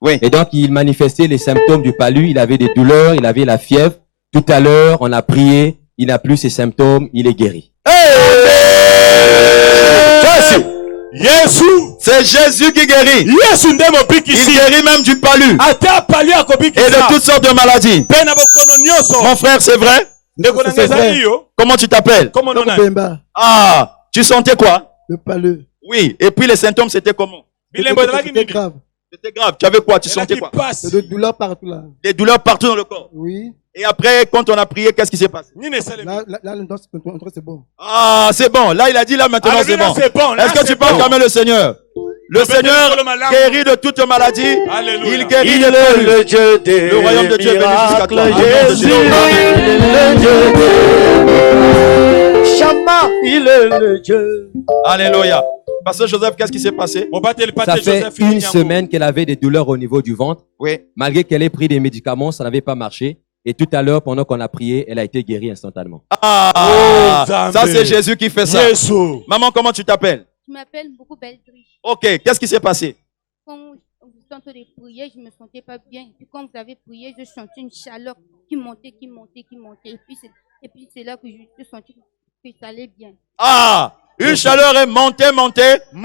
Oui. Et donc, il manifestait les symptômes du palu. Il avait des douleurs, il avait la fièvre. Tout à l'heure, on a prié. Il n'a plus ces symptômes. Il est guéri. C'est Jésus qui guérit. Il guérit même du palu. Et de toutes sortes de maladies. Mon frère, c'est vrai? C'est vrai. Comment tu t'appelles? Ah, tu sentais quoi? Le palu. Oui. Et puis les symptômes, c'était comment? C'était grave. C'était grave. Tu avais quoi? Tu sentais quoi? Des douleurs partout là. Des douleurs partout dans le corps. Oui. Et après, quand on a prié, qu'est-ce qui s'est passé? Là, c'est bon. Ah, c'est bon. Là, il a dit là maintenant c'est bon. Est-ce que tu peux acclamer le Seigneur? Le Seigneur guérit de toute maladie. Alléluia. Il guérit Il est le Dieu des Le royaume de Dieu est venu jusqu'à toi. Jésus, il est le Dieu des Shama, il est le Dieu. Alléluia. Pasteur Joseph, qu'est-ce qui s'est passé? Ça fait une semaine qu'elle avait des douleurs au niveau du ventre. Oui. Malgré qu'elle ait pris des médicaments, ça n'avait pas marché. Et tout à l'heure, pendant qu'on a prié, elle a été guérie instantanément. Ah, ça c'est Jésus qui fait ça. Maman, comment tu t'appelles? Je m'appelle beaucoup Beldry. Ok, qu'est-ce qui s'est passé? Quand vous êtes en train de prier, je ne me sentais pas bien. Puis quand vous avez prié, je sentais une chaleur qui montait. Et puis c'est là que je sentais que ça allait bien. Ah, une chaleur est montée.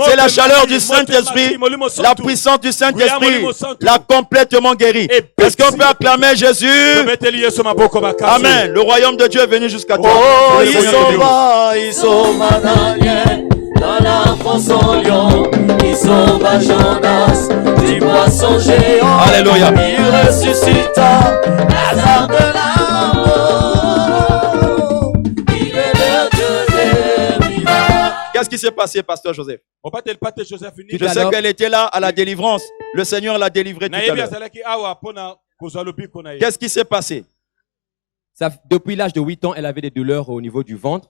C'est la chaleur du Saint-Esprit. La puissance du Saint-Esprit l'a complètement guéri. Est-ce qu'on peut acclamer Jésus? Amen. Le royaume de Dieu est venu jusqu'à toi. Oh, ils sont manaliens dans la fosse en lion. Ils sont Jonas du poisson géant. Alléluia. Il ressuscita Lazare de la mort. Il est le Dieu des miracles. Qu'est-ce qui s'est passé, Pasteur Joseph? Tout Je à sais l'heure- qu'elle était là à la délivrance. Le Seigneur l'a délivrée tout à l'heure. Qu'est-ce qui s'est passé? Depuis l'âge de 8 ans, elle avait des douleurs au niveau du ventre.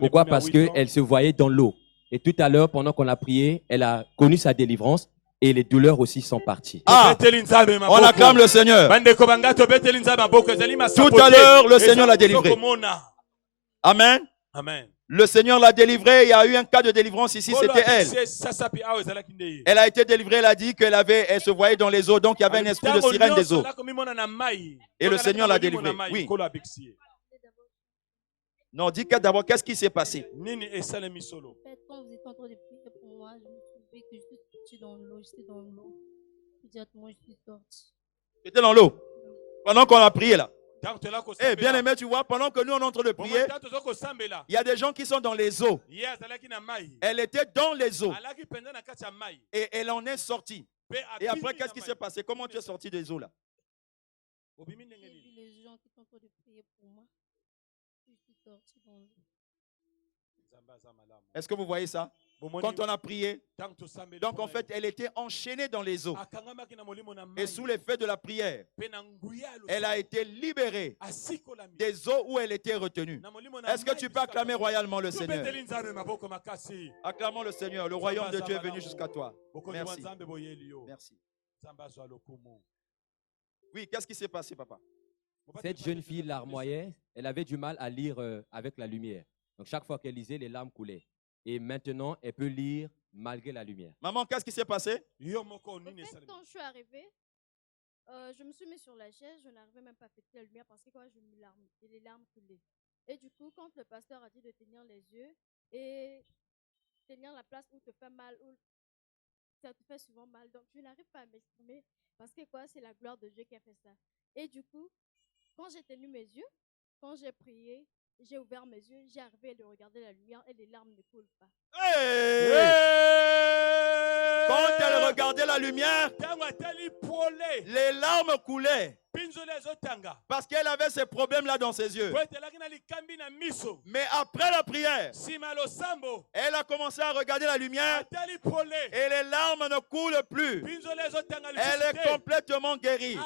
Pourquoi? Parce qu'elle se voyait dans l'eau. Et tout à l'heure, pendant qu'on a prié, elle a connu sa délivrance et les douleurs aussi sont parties. Ah, on acclame le Seigneur. Tout à l'heure, le Seigneur l'a délivré. Amen. Le Seigneur l'a délivré. Il y a eu un cas de délivrance ici, c'était elle. Elle a été délivrée, elle a dit elle se voyait dans les eaux, donc il y avait un esprit de sirène des eaux. Et le Seigneur l'a délivrée. Oui. Non, dis d'abord, qu'est-ce qui s'est passé? En fait, quand vous êtes en train de prier pour moi, je me trouvais que je suis sortie dans l'eau. J'étais dans l'eau. Immédiatement, je suis sortie. Tu étais dans l'eau pendant qu'on a prié là. Eh bien aimé, tu vois, pendant que nous on est en train de prier, il y a des gens qui sont dans les eaux. Elle était dans les eaux et elle en est sortie. Et après, qu'est-ce qui s'est passé? Comment tu es sorti des eaux là? J'ai vu les gens qui sont en train de prier pour moi. Je suis sortie dans l'eau. Est-ce que vous voyez ça? Quand on a prié, donc en fait, elle était enchaînée dans les eaux. Et sous l'effet de la prière, elle a été libérée des eaux où elle était retenue. Est-ce que tu peux acclamer royalement le Seigneur? Acclamons le Seigneur. Le royaume de Dieu est venu jusqu'à toi. Merci. Merci. Oui, qu'est-ce qui s'est passé, papa? Cette jeune fille larmoyait, elle avait du mal à lire avec la lumière. Donc chaque fois qu'elle lisait, les larmes coulaient. Et maintenant, elle peut lire malgré la lumière. Maman, qu'est-ce qui s'est passé? En fait, quand je suis arrivée, je me suis mis sur la chaise, je n'arrivais même pas à fêter la lumière parce que quand je me larme, et les larmes coulaient. Et du coup, quand le pasteur a dit de tenir les yeux et tenir la place où te fait mal, où ça te fait souvent mal, donc je n'arrive pas à m'exprimer parce que quoi, c'est la gloire de Dieu qui a fait ça. Et du coup, quand j'ai tenu mes yeux, quand j'ai prié, j'ai ouvert mes yeux, j'ai arrivé à regarder la lumière et les larmes ne coulent pas. Quand elle regardait la lumière, les larmes coulaient. Parce qu'elle avait ces problèmes-là dans ses yeux. Mais après la prière, elle a commencé à regarder la lumière et les larmes ne coulent plus. Elle est complètement guérie.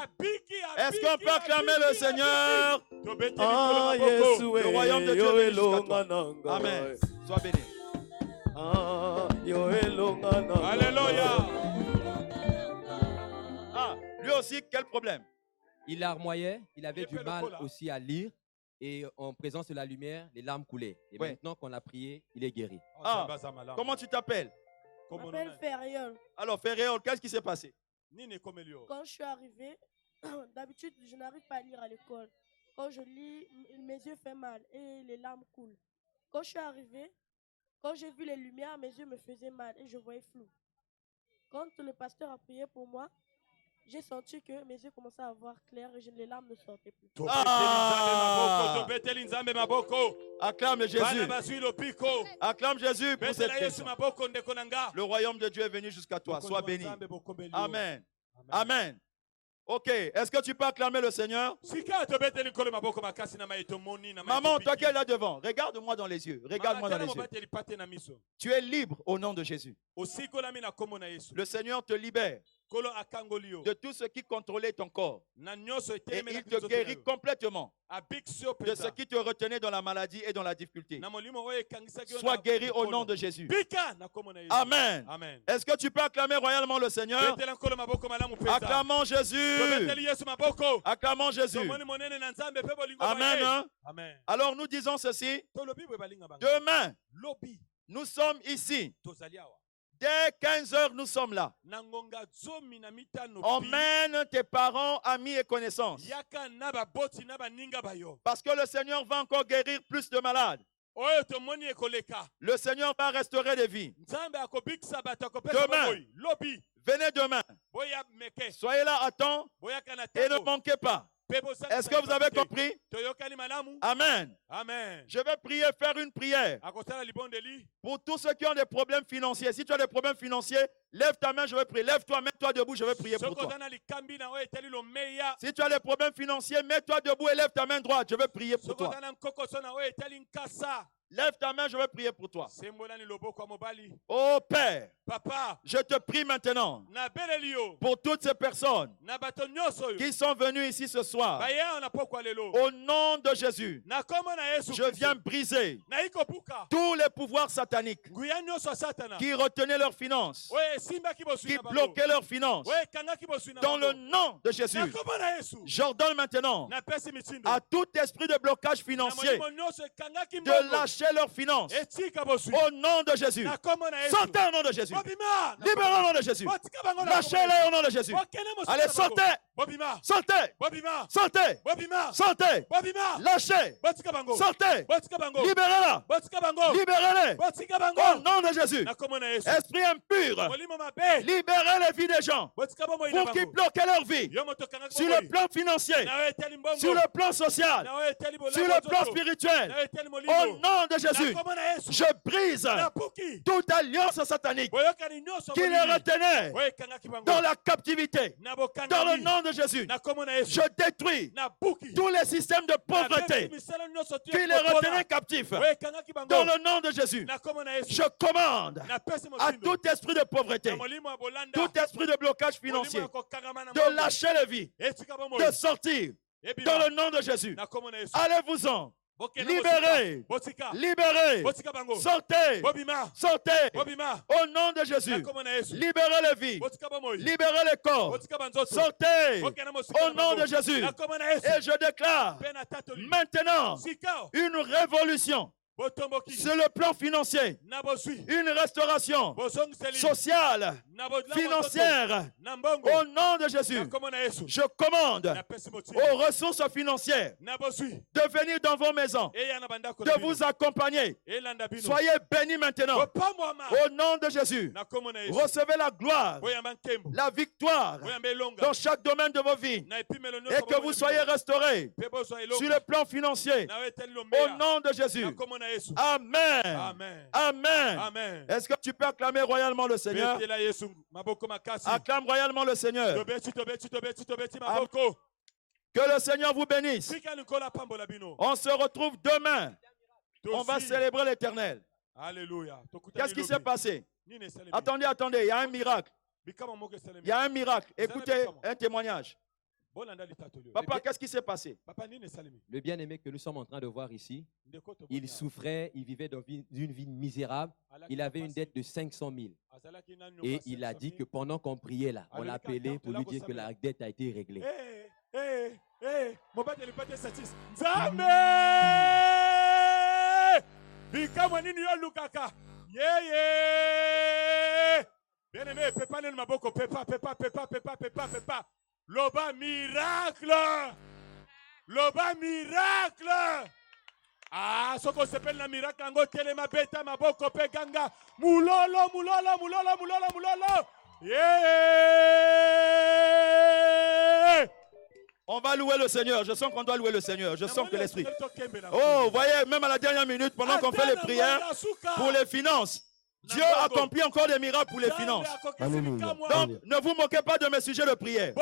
Est-ce qu'on peut acclamer le Seigneur? Le royaume de Dieu est venu jusqu'à toi. Amen. Sois béni. Alléluia. Ah, lui aussi, quel problème? Il larmoyait, il avait du mal aussi à lire. Et en présence de la lumière, les larmes coulaient. Et maintenant qu'on a prié, il est guéri. Ah, comment tu t'appelles? Je m'appelle Ferriol. Alors, Ferriol, qu'est-ce qui s'est passé? Quand je suis arrivé, d'habitude, je n'arrive pas à lire à l'école. Quand je lis, mes yeux font mal et les larmes coulent. Quand je suis arrivé, quand j'ai vu les lumières, mes yeux me faisaient mal et je voyais flou. Quand le pasteur a prié pour moi, j'ai senti que mes yeux commençaient à voir clair et les larmes ne sortaient plus. Ah! Acclame Jésus. Acclame Jésus pour cette question. Le royaume de Dieu est venu jusqu'à toi. Sois béni. Amen. Amen. Ok. Est-ce que tu peux acclamer le Seigneur? Maman, toi qui es là devant, regarde-moi dans les yeux. Regarde-moi dans les yeux. Tu es libre au nom de Jésus. Le Seigneur te libère de tout ce qui contrôlait ton corps. Et il te guérit complètement de ce qui te retenait dans la maladie et dans la difficulté. Sois guéri au nom de Jésus. Amen. Est-ce que tu peux acclamer royalement le Seigneur? Acclamons Jésus. Acclamons Jésus. Amen. Hein? Alors nous disons ceci. Demain, nous sommes ici. Dès 15 heures, nous sommes là. Emmène tes parents, amis et connaissances. Parce que le Seigneur va encore guérir plus de malades. Le Seigneur va restaurer des vies. Demain, venez demain. Soyez là à temps et ne manquez pas. Est-ce que vous avez compris? Amen. Amen. Je vais prier, faire une prière pour tous ceux qui ont des problèmes financiers. Si tu as des problèmes financiers, lève ta main, je vais prier. Lève-toi, mets-toi debout, je vais prier pour toi. Si tu as des problèmes financiers, mets-toi debout et lève ta main droite, je vais prier pour toi. Lève ta main, je vais prier pour toi. Oh Père, Papa, je te prie maintenant pour toutes ces personnes qui sont venues ici ce soir. Au nom de Jésus, je viens briser tous les pouvoirs sataniques qui retenaient leurs finances, qui bloquaient leurs finances. Dans le nom de Jésus, j'ordonne maintenant à tout esprit de blocage financier de lâcher leurs finances. Au nom de Jésus. Sortez au nom de Jésus. Libérez au nom de Jésus. Lâchez-les au nom de Jésus. Allez, sortez. Sortez. Sortez. Sortez. Lâchez. Sortez. Libérez-la. Libérez-les. Au nom de Jésus. Esprit impur. Libérez les vies des gens pour qu'ils bloquent leur vie. Sur le plan financier. Sur le plan social. Sur le plan spirituel. Au nom de Jésus, je brise toute alliance satanique qui les retenait dans la captivité. Dans le nom de Jésus, je détruis tous les systèmes de pauvreté qui les retenaient captifs. Dans le nom de Jésus, je commande à tout esprit de pauvreté, tout esprit de blocage financier, de lâcher les vies, de sortir. Dans le nom de Jésus, allez-vous-en. Libérez, libérez, sortez, sortez, au nom de Jésus, libérez les vies, libérez les corps, sortez, au nom de Jésus, et je déclare maintenant une révolution sur le plan financier, une restauration sociale, financière, au nom de Jésus. Je commande aux ressources financières de venir dans vos maisons, de vous accompagner. Soyez bénis maintenant. Au nom de Jésus, recevez la gloire, la victoire dans chaque domaine de vos vies et que vous soyez restaurés sur le plan financier. Au nom de Jésus. Amen. Amen. Est-ce que tu peux acclamer royalement le Seigneur? Acclame royalement le Seigneur. Que le Seigneur vous bénisse. On se retrouve demain. On va célébrer l'Éternel. Alléluia. Qu'est-ce qui s'est passé? Attendez, il y a un miracle. Il y a un miracle. Écoutez un témoignage. Papa, qu'est-ce qui s'est passé? Le bien-aimé que nous sommes en train de voir ici, il souffrait, il vivait dans une vie misérable. Il avait une dette de 500 000. Et il a dit que pendant qu'on priait là, on l'a appelé pour lui dire que la dette a été réglée. Bien-aimé, pepa nel maboko, pepa. Loba miracle. Loba miracle. Ah, soko s'appelle la miracle ango telema beta maboko pe ganga. Mulolo. Yeah. On va louer le Seigneur. Je sens qu'on doit louer le Seigneur. Je sens que l'Esprit. Oh, vous voyez, même à la dernière minute, pendant qu'on fait les prières pour les finances, Dieu accomplit encore des miracles pour les finances. Alléluia. Donc, ne vous moquez pas de mes sujets de prière.